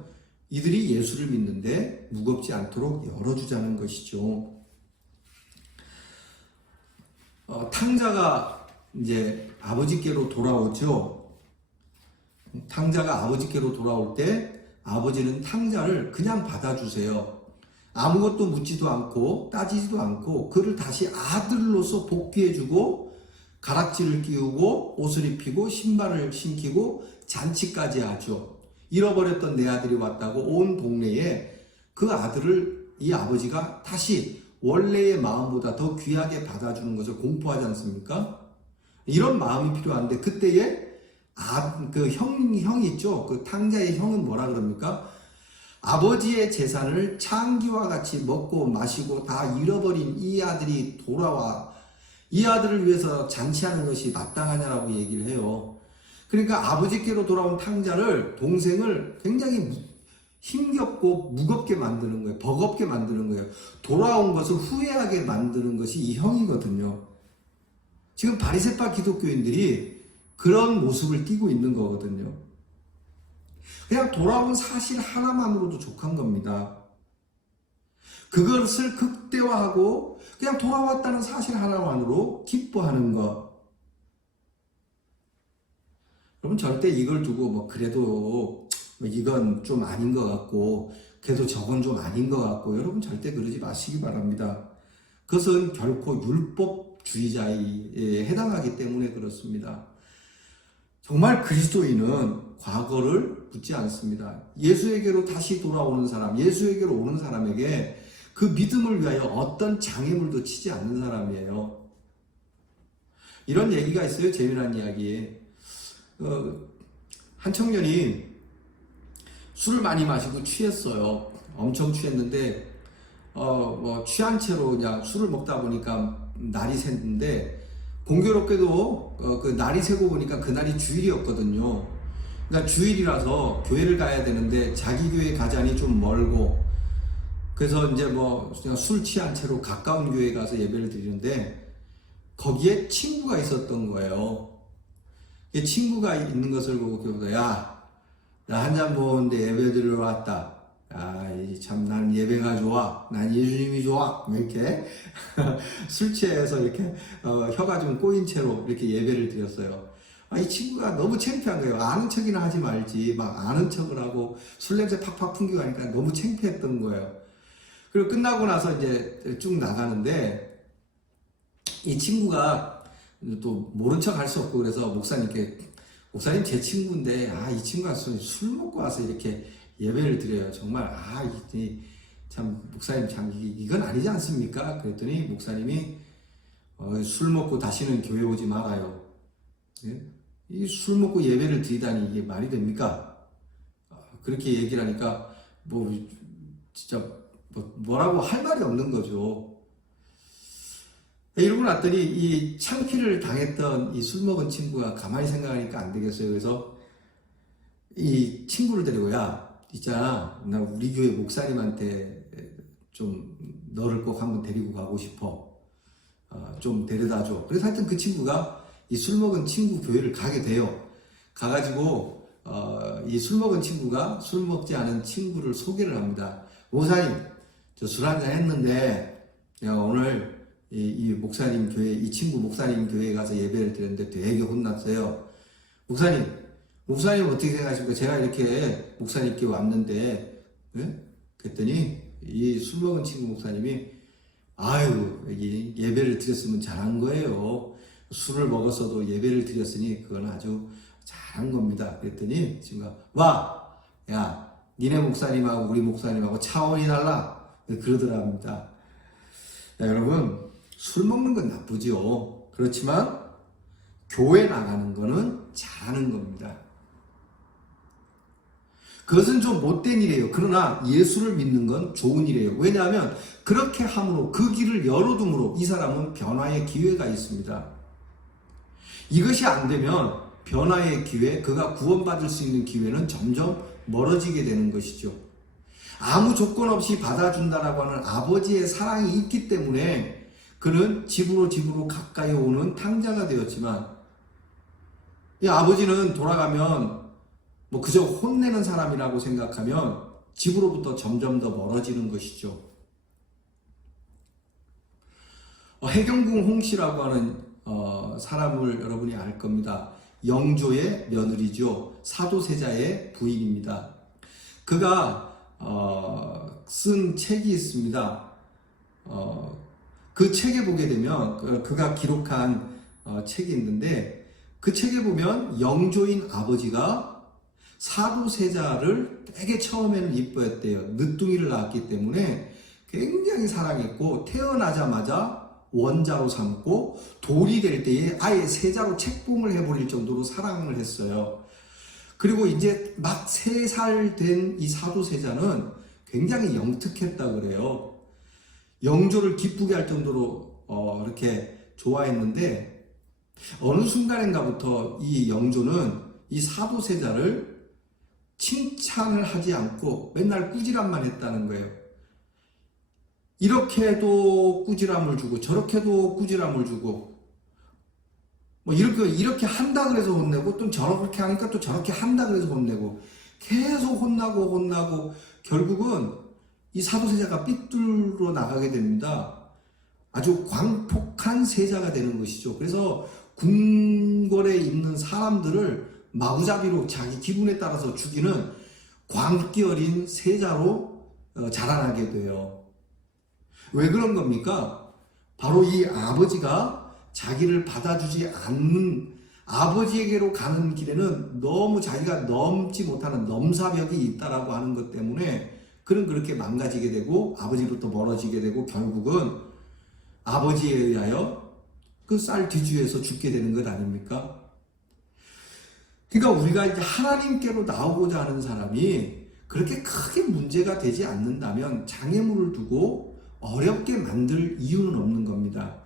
이들이 예수를 믿는데 무겁지 않도록 열어주자는 것이죠. 탕자가 이제 아버지께로 돌아오죠. 탕자가 아버지께로 돌아올 때 아버지는 탕자를 그냥 받아주세요. 아무것도 묻지도 않고 따지지도 않고 그를 다시 아들로서 복귀해주고 가락지를 끼우고 옷을 입히고 신발을 신기고 잔치까지 하죠. 잃어버렸던 내 아들이 왔다고 온 동네에 그 아들을 이 아버지가 다시 원래의 마음보다 더 귀하게 받아주는 것을 공포하지 않습니까? 이런 마음이 필요한데 그때에 그 형 있죠. 그 탕자의 형은 뭐라 그럽니까? 아버지의 재산을 창기와 같이 먹고 마시고 다 잃어버린 이 아들이 돌아와 이 아들을 위해서 잔치하는 것이 마땅하냐라고 얘기를 해요. 그러니까 아버지께로 돌아온 탕자를 동생을 굉장히 힘겹고 무겁게 만드는 거예요. 버겁게 만드는 거예요. 돌아온 것을 후회하게 만드는 것이 이 형이거든요. 지금 바리새파 기독교인들이 그런 모습을 띠고 있는 거거든요. 그냥 돌아온 사실 하나만으로도 족한 겁니다. 그것을 극대화하고 그냥 돌아왔다는 사실 하나만으로 기뻐하는 것. 여러분 절대 이걸 두고 뭐 그래도 이건 좀 아닌 것 같고 그래도 저건 좀 아닌 것 같고 여러분 절대 그러지 마시기 바랍니다. 그것은 결코 율법주의자에 해당하기 때문에 그렇습니다. 정말 그리스도인은 과거를 묻지 않습니다. 예수에게로 다시 돌아오는 사람, 예수에게로 오는 사람에게 그 믿음을 위하여 어떤 장애물도 치지 않는 사람이에요. 이런 얘기가 있어요. 재미난 이야기. 한 청년이 술을 많이 마시고 취했어요. 엄청 취했는데 뭐 취한 채로 그냥 술을 먹다 보니까 날이 샜는데 공교롭게도 그 날이 새고 보니까 그날이 주일이었거든요. 그러니까 주일이라서 교회를 가야 되는데 자기 교회 가자니 좀 멀고 그래서 이제 뭐 그냥 술 취한 채로 가까운 교회에 가서 예배를 드리는데 거기에 친구가 있었던 거예요. 친구가 있는 것을 보고 교회가 야, 나 한 잔 먹었는데 예배 드리러 왔다. 아, 참, 난 예배가 좋아. 난 예수님이 좋아. 뭐 이렇게 술 취해서 이렇게 혀가 좀 꼬인 채로 이렇게 예배를 드렸어요. 이 친구가 너무 창피한 거예요. 아는 척이나 하지 말지. 막 아는 척을 하고 술 냄새 팍팍 풍기고 하니까 너무 창피했던 거예요. 그리고 끝나고 나서 이제 쭉 나가는데 이 친구가 또 모른 척 할 수 없고 그래서 목사님께 목사님 제 친구인데 이 친구가 술 먹고 와서 이렇게 예배를 드려요. 정말 참 목사님 참 이건 아니지 않습니까? 그랬더니 목사님이 술 먹고 다시는 교회 오지 말아요. 예? 이 술 먹고 예배를 드리다니 이게 말이 됩니까? 그렇게 얘기를 하니까 뭐 진짜 뭐라고 할 말이 없는 거죠. 이러고 났더니 이 창피를 당했던 이 술 먹은 친구가 가만히 생각하니까 안 되겠어요. 그래서 이 친구를 데리고 야 있잖아 나 우리 교회 목사님한테 좀 너를 꼭 한번 데리고 가고 싶어. 좀 데려다 줘. 그래서 하여튼 그 친구가 이 술 먹은 친구 교회를 가게 돼요. 가가지고 이 술 먹은 친구가 술 먹지 않은 친구를 소개를 합니다. 목사님 저 술 한잔 했는데 오늘 이 목사님 교회 이 친구 목사님 교회에 가서 예배를 드렸는데 되게 혼났어요. 목사님 어떻게 생각하십니까? 제가 이렇게 목사님께 왔는데 네? 그랬더니 이 술 먹은 친구 목사님이 아유 예배를 드렸으면 잘한 거예요. 술을 먹었어도 예배를 드렸으니 그건 아주 잘한 겁니다. 그랬더니 친구가 야 니네 목사님하고 우리 목사님하고 차원이 달라 그러더랍니다. 자, 여러분 술 먹는 건 나쁘죠. 그렇지만 교회 나가는 거는 잘하는 겁니다. 그것은 좀 못된 일이에요. 그러나 예수를 믿는 건 좋은 일이에요. 왜냐하면 그렇게 함으로 그 길을 열어둠으로 이 사람은 변화의 기회가 있습니다. 이것이 안 되면 변화의 기회, 그가 구원받을 수 있는 기회는 점점 멀어지게 되는 것이죠. 아무 조건 없이 받아준다라고 하는 아버지의 사랑이 있기 때문에 그는 집으로 가까이 오는 탕자가 되었지만 이 아버지는 돌아가면 뭐 그저 혼내는 사람이라고 생각하면 집으로부터 점점 더 멀어지는 것이죠. 해경궁 홍씨라고 하는 사람을 여러분이 알 겁니다. 영조의 며느리죠. 사도세자의 부인입니다. 그가 쓴 책이 있습니다. 그 책에 보게 되면 그가 기록한 책이 있는데 그 책에 보면 영조인 아버지가 사도세자를 되게 처음에는 이뻐했대요. 늦둥이를 낳았기 때문에 굉장히 사랑했고 태어나자마자 원자로 삼고 돌이 될 때에 아예 세자로 책봉을 해버릴 정도로 사랑을 했어요. 그리고 이제 막 3살 된 이 사도세자는 굉장히 영특했다 그래요. 영조를 기쁘게 할 정도로 이렇게 좋아했는데 어느 순간인가부터 이 영조는 이 사도세자를 칭찬을 하지 않고 맨날 꾸지람만 했다는 거예요. 이렇게도 꾸지람을 주고 저렇게도 꾸지람을 주고 뭐 이렇게 한다 그래서 혼내고 또 저렇게 하니까 또 저렇게 한다 그래서 혼내고 계속 혼나고 결국은 이 사도세자가 삐뚤어 나가게 됩니다. 아주 광폭한 세자가 되는 것이죠. 그래서 궁궐에 있는 사람들을 마구잡이로 자기 기분에 따라서 죽이는 광기 어린 세자로 자라나게 돼요. 왜 그런 겁니까? 바로 이 아버지가 자기를 받아주지 않는 아버지에게로 가는 길에는 너무 자기가 넘지 못하는 넘사벽이 있다라고 하는 것 때문에 그는 그렇게 망가지게 되고 아버지로부터 멀어지게 되고 결국은 아버지에 의하여 그 쌀 뒤주에서 죽게 되는 것 아닙니까? 그러니까 우리가 이제 하나님께로 나오고자 하는 사람이 그렇게 크게 문제가 되지 않는다면 장애물을 두고 어렵게 만들 이유는 없는 겁니다.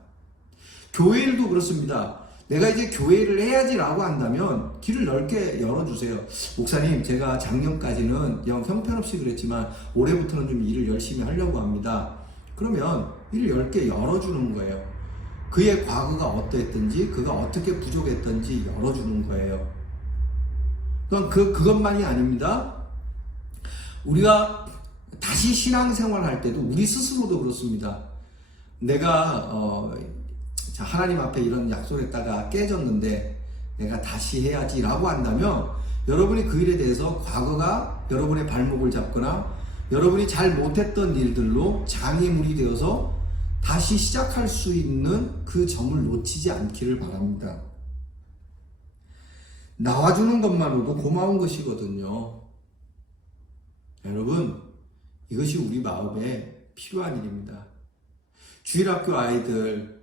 교회 일도 그렇습니다. 내가 이제 교회를 해야지라고 한다면 길을 넓게 열어주세요. 목사님, 제가 작년까지는 영 형편없이 그랬지만 올해부터는 좀 일을 열심히 하려고 합니다. 그러면 일을 넓게 열어주는 거예요. 그의 과거가 어떠했든지 그가 어떻게 부족했던지 열어주는 거예요. 그것만이 아닙니다. 우리가 다시 신앙생활 할 때도 우리 스스로도 그렇습니다. 내가 하나님 앞에 이런 약속을 했다가 깨졌는데 내가 다시 해야지 라고 한다면 여러분이 그 일에 대해서 과거가 여러분의 발목을 잡거나 여러분이 잘 못했던 일들로 장애물이 되어서 다시 시작할 수 있는 그 점을 놓치지 않기를 바랍니다. 나와주는 것만으로도 고마운 것이거든요. 여러분, 이것이 우리 마음에 필요한 일입니다. 주일학교 아이들,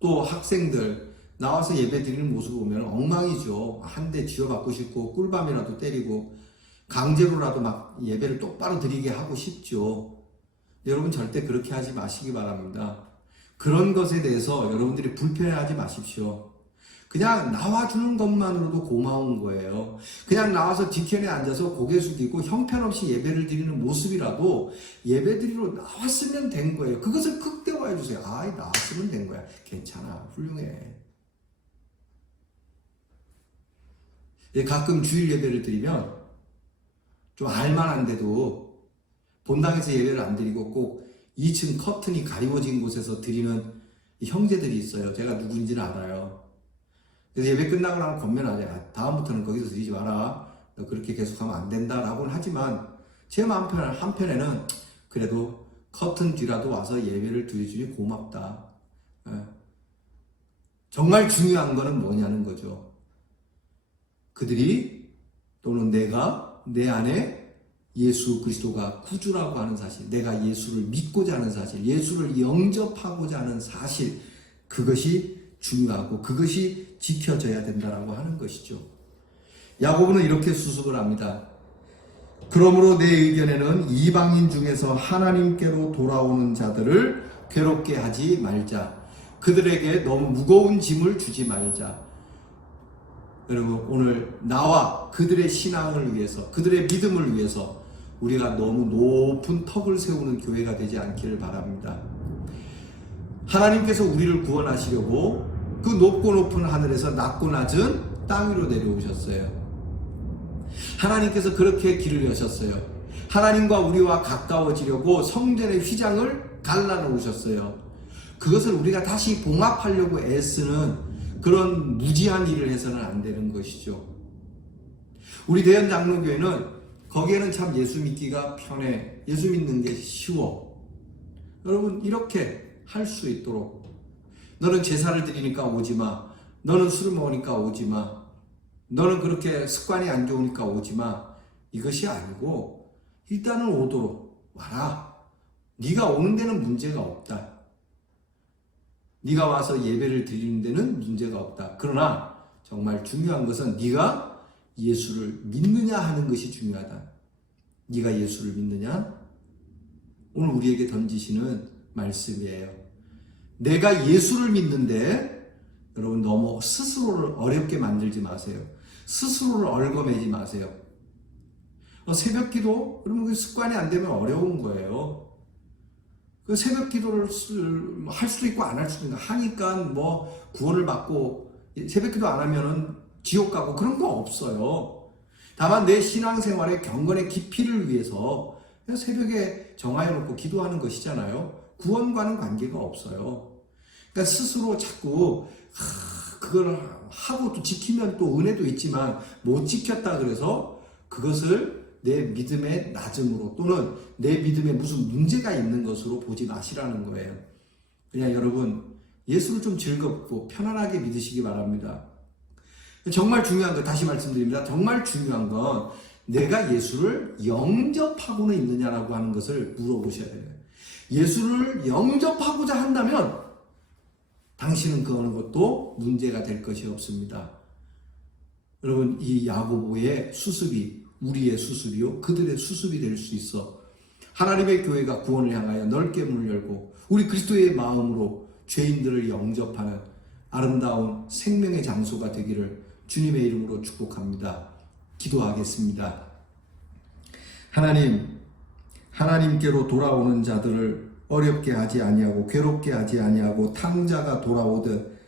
또 학생들 나와서 예배 드리는 모습을 보면 엉망이죠. 한 대 쥐어받고 싶고 꿀밤이라도 때리고 강제로라도 막 예배를 똑바로 드리게 하고 싶죠. 여러분 절대 그렇게 하지 마시기 바랍니다. 그런 것에 대해서 여러분들이 불편해하지 마십시오. 그냥 나와주는 것만으로도 고마운 거예요. 그냥 나와서 뒤편에 앉아서 고개 숙이고 형편없이 예배를 드리는 모습이라도 예배 드리러 나왔으면 된 거예요. 그것을 극대화해 주세요. 나왔으면 된 거야. 괜찮아. 훌륭해. 가끔 주일 예배를 드리면 좀 알만한데도 본당에서 예배를 안 드리고 꼭 2층 커튼이 가리워진 곳에서 드리는 형제들이 있어요. 제가 누군지는 알아요. 그래서 예배 끝나고 나면 권면하죠. 다음부터는 거기서 드리지 마라. 너 그렇게 계속하면 안 된다라고는 하지만 제 마음 한편에는 그래도 커튼 뒤라도 와서 예배를 드려주니 고맙다. 정말 중요한 거는 뭐냐는 거죠. 그들이 또는 내가 내 안에 예수 그리스도가 구주라고 하는 사실, 내가 예수를 믿고자 하는 사실, 예수를 영접하고자 하는 사실, 그것이 중요하고 그것이 지켜져야 된다라고 하는 것이죠. 야고보는 이렇게 수습을 합니다. 그러므로 내 의견에는 이방인 중에서 하나님께로 돌아오는 자들을 괴롭게 하지 말자. 그들에게 너무 무거운 짐을 주지 말자. 여러분, 오늘 나와 그들의 신앙을 위해서, 그들의 믿음을 위해서 우리가 너무 높은 턱을 세우는 교회가 되지 않기를 바랍니다. 하나님께서 우리를 구원하시려고 그 높고 높은 하늘에서 낮고 낮은 땅 위로 내려오셨어요. 하나님께서 그렇게 길을 여셨어요. 하나님과 우리와 가까워지려고 성전의 휘장을 갈라놓으셨어요. 그것을 우리가 다시 봉합하려고 애쓰는 그런 무지한 일을 해서는 안 되는 것이죠. 우리 대현 장로교회는 거기에는 참 예수 믿기가 편해. 예수 믿는 게 쉬워. 여러분 이렇게 할 수 있도록 너는 제사를 드리니까 오지 마. 너는 술을 먹으니까 오지 마. 너는 그렇게 습관이 안 좋으니까 오지 마. 이것이 아니고 일단은 오도록 와라. 네가 오는 데는 문제가 없다. 네가 와서 예배를 드리는 데는 문제가 없다. 그러나 정말 중요한 것은 네가 예수를 믿느냐 하는 것이 중요하다. 네가 예수를 믿느냐? 오늘 우리에게 던지시는 말씀이에요. 내가 예수를 믿는데 여러분 너무 스스로를 어렵게 만들지 마세요. 스스로를 얽어매지 마세요. 새벽 기도? 그러면 그 습관이 안 되면 어려운 거예요. 그 새벽 기도를 할 수도 있고 안 할 수도 있고 하니까 뭐 구원을 받고 새벽 기도 안 하면은 지옥 가고 그런 거 없어요. 다만 내 신앙생활의 경건의 깊이를 위해서 새벽에 정하여놓고 기도하는 것이잖아요. 구원과는 관계가 없어요. 그러니까 스스로 자꾸 그걸 하고 또 지키면 또 은혜도 있지만 못 지켰다 그래서 그것을 내 믿음의 낮음으로 또는 내 믿음에 무슨 문제가 있는 것으로 보지 마시라는 거예요. 그냥 여러분 예수를 좀 즐겁고 편안하게 믿으시기 바랍니다. 정말 중요한 거 다시 말씀드립니다. 정말 중요한 건 내가 예수를 영접하고는 있느냐라고 하는 것을 물어보셔야 돼요. 예수를 영접하고자 한다면 당신은 그 어느 것도 문제가 될 것이 없습니다. 여러분 이 야고보의 수습이 우리의 수습이요 그들의 수습이 될 수 있어. 하나님의 교회가 구원을 향하여 넓게 문을 열고 우리 그리스도의 마음으로 죄인들을 영접하는 아름다운 생명의 장소가 되기를 주님의 이름으로 축복합니다. 기도하겠습니다. 하나님께로 돌아오는 자들을 어렵게 하지 아니하고 괴롭게 하지 아니하고 탕자가 돌아오듯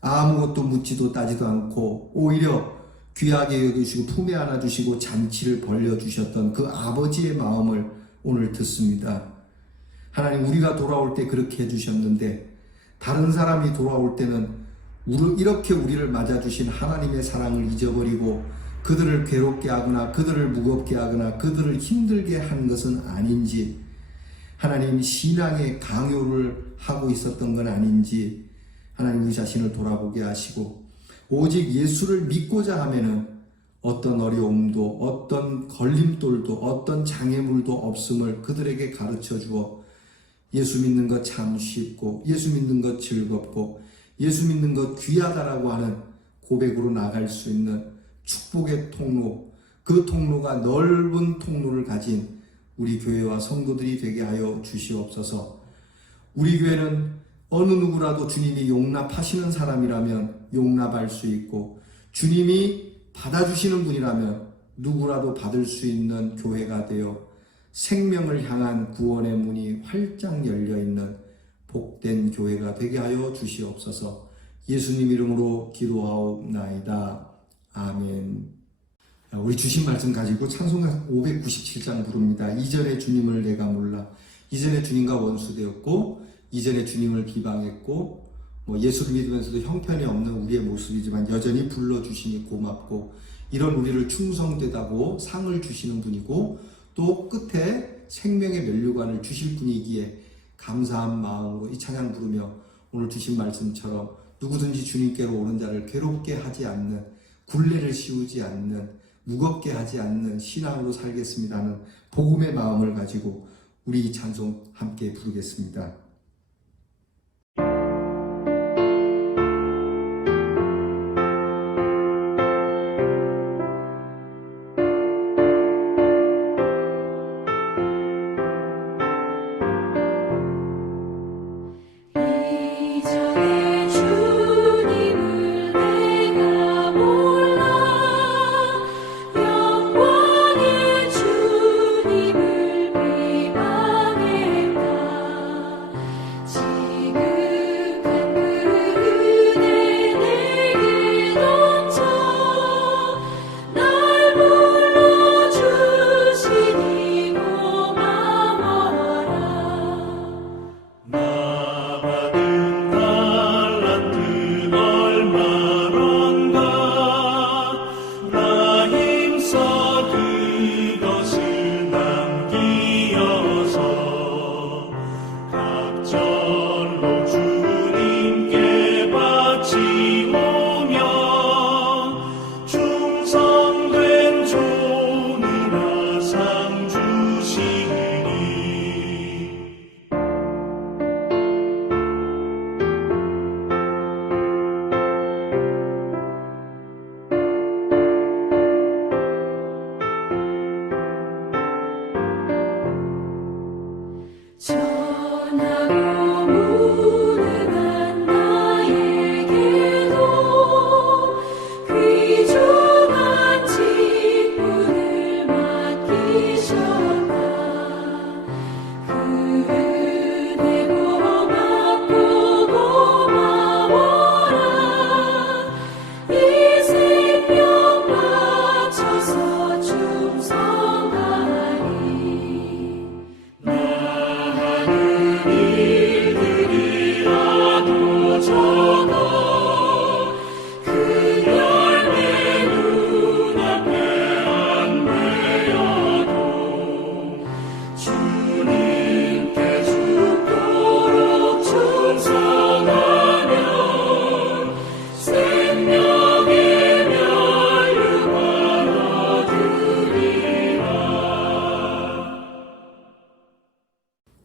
아무것도 묻지도 따지도 않고 오히려 귀하게 여기시고 품에 안아주시고 잔치를 벌려주셨던 그 아버지의 마음을 오늘 듣습니다. 하나님 우리가 돌아올 때 그렇게 해주셨는데 다른 사람이 돌아올 때는 이렇게 우리를 맞아주신 하나님의 사랑을 잊어버리고 그들을 괴롭게 하거나 그들을 무겁게 하거나 그들을 힘들게 한 것은 아닌지 하나님 신앙의 강요를 하고 있었던 건 아닌지 하나님 우리 자신을 돌아보게 하시고 오직 예수를 믿고자 하면은 어떤 어려움도 어떤 걸림돌도 어떤 장애물도 없음을 그들에게 가르쳐 주어 예수 믿는 것 참 쉽고 예수 믿는 것 즐겁고 예수 믿는 것 귀하다라고 하는 고백으로 나갈 수 있는 축복의 통로, 그 통로가 넓은 통로를 가진 우리 교회와 성도들이 되게 하여 주시옵소서. 우리 교회는 어느 누구라도 주님이 용납하시는 사람이라면 용납할 수 있고 주님이 받아주시는 분이라면 누구라도 받을 수 있는 교회가 되어 생명을 향한 구원의 문이 활짝 열려있는 복된 교회가 되게 하여 주시옵소서. 예수님 이름으로 기도하옵나이다. 아멘. 우리 주신 말씀 가지고 찬송가 597장 부릅니다. 이전에 주님을 내가 몰라. 이전에 주님과 원수되었고 이전에 주님을 비방했고 예수를 믿으면서도 형편이 없는 우리의 모습이지만 여전히 불러주시니 고맙고 이런 우리를 충성되다고 상을 주시는 분이고 또 끝에 생명의 면류관을 주실 분이기에 감사한 마음으로 이 찬양 부르며 오늘 주신 말씀처럼 누구든지 주님께로 오는 자를 괴롭게 하지 않는 굴레를 씌우지 않는 무겁게 하지 않는 신앙으로 살겠습니다 하는 복음의 마음을 가지고 우리 이 찬송 함께 부르겠습니다.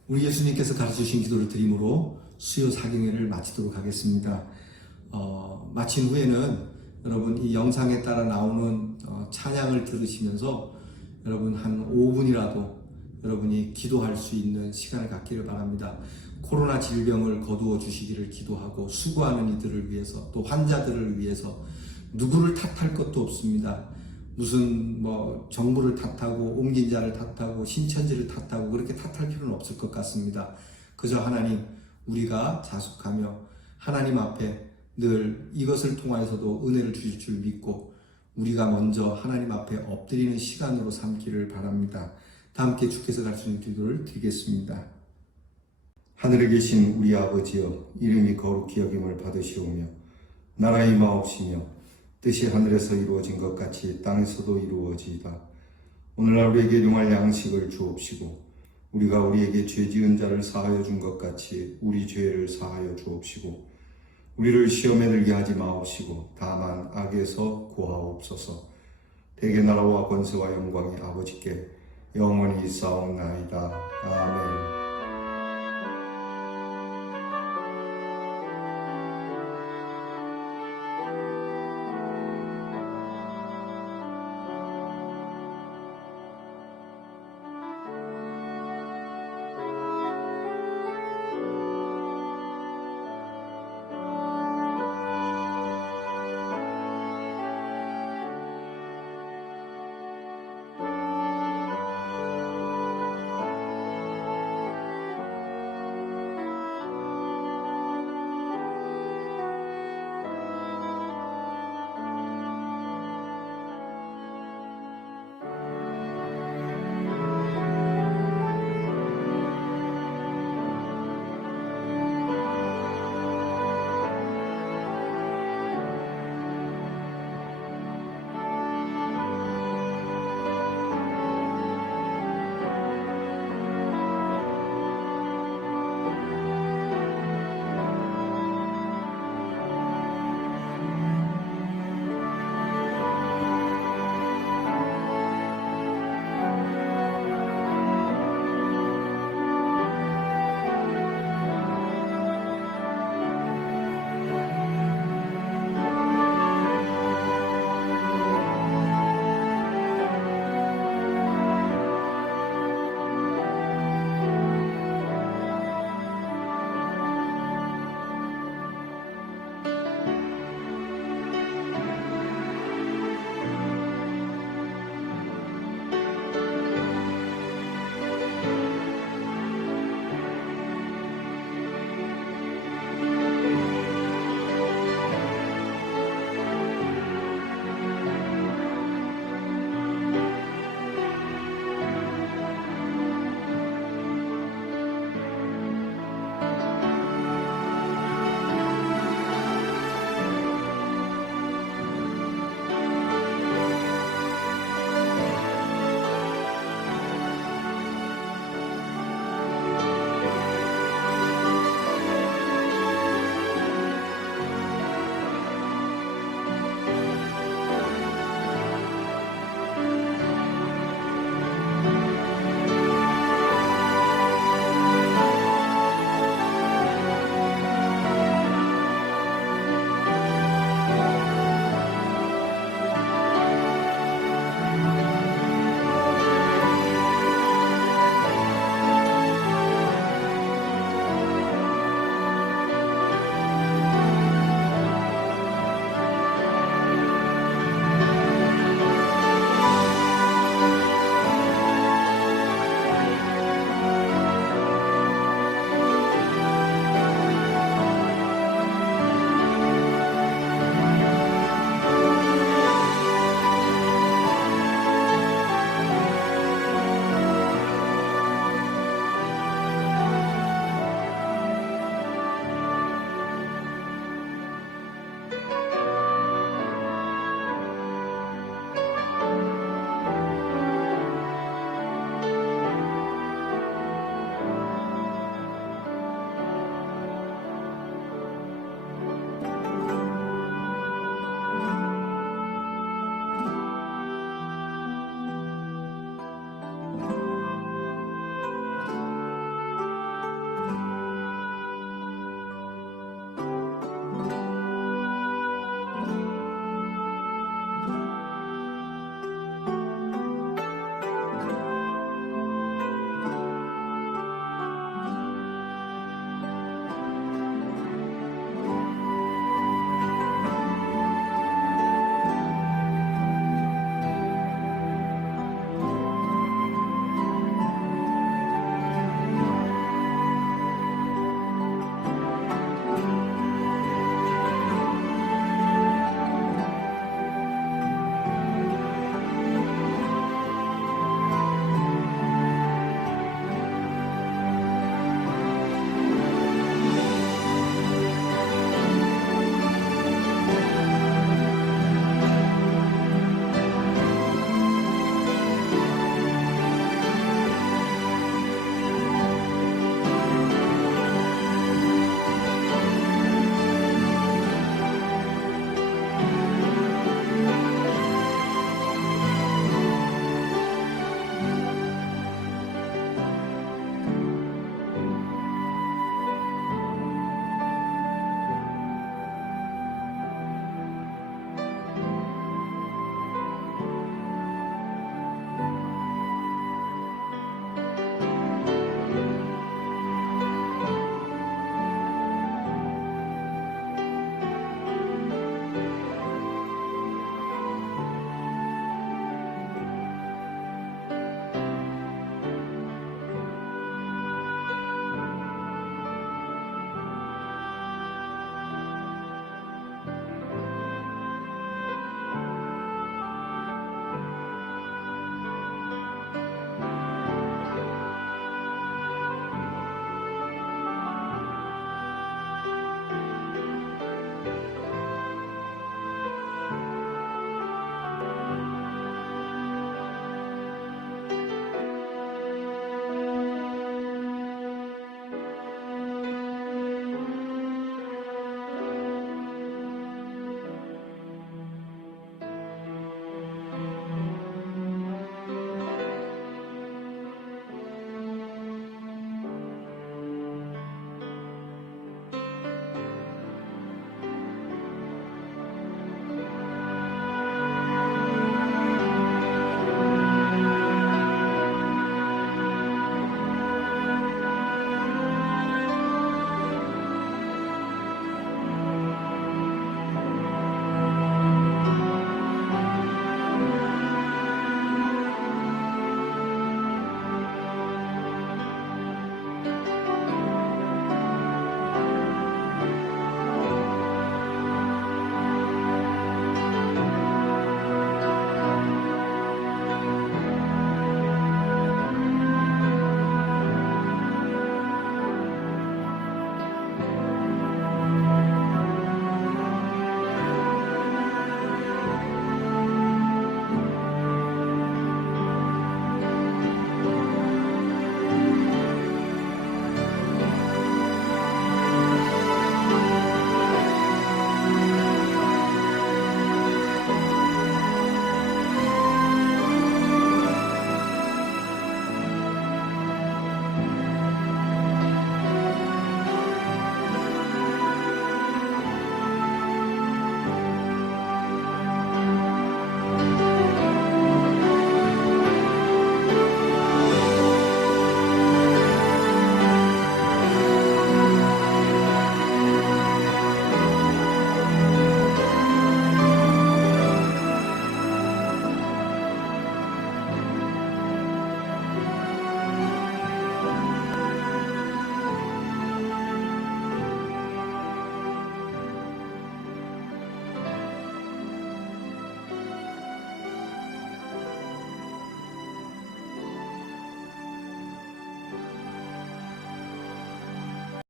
우리 예수님께서 가르쳐주신 기도를 드림으로 수요 사경회를 마치도록 하겠습니다. 마친 후에는 여러분 이 영상에 따라 나오는 찬양을 들으시면서 여러분 한 5분이라도 여러분이 기도할 수 있는 시간을 갖기를 바랍니다. 코로나 질병을 거두어 주시기를 기도하고 수고하는 이들을 위해서 또 환자들을 위해서 누구를 탓할 것도 없습니다. 무슨 정부를 탓하고 옮긴 자를 탓하고 신천지를 탓하고 그렇게 탓할 필요는 없을 것 같습니다. 그저 하나님 우리가 자숙하며 하나님 앞에 늘 이것을 통하여서도 은혜를 주실 줄 믿고 우리가 먼저 하나님 앞에 엎드리는 시간으로 삼기를 바랍니다. 다 함께 주께서 가르치는 기도를 드리겠습니다. 하늘에 계신 우리 아버지여, 이름이 거룩히 여김을 받으시오며 나라가 임하옵시며 뜻이 하늘에서 이루어진 것 같이 땅에서도 이루어지이다. 오늘날 우리에게 용할 양식을 주옵시고 우리가 우리에게 죄 지은 자를 사하여 준 것 같이 우리 죄를 사하여 주옵시고 우리를 시험에 들게 하지 마옵시고 다만 악에서 구하옵소서. 대개 나라와 권세와 영광이 아버지께 영원히 있사옵나이다. 아멘.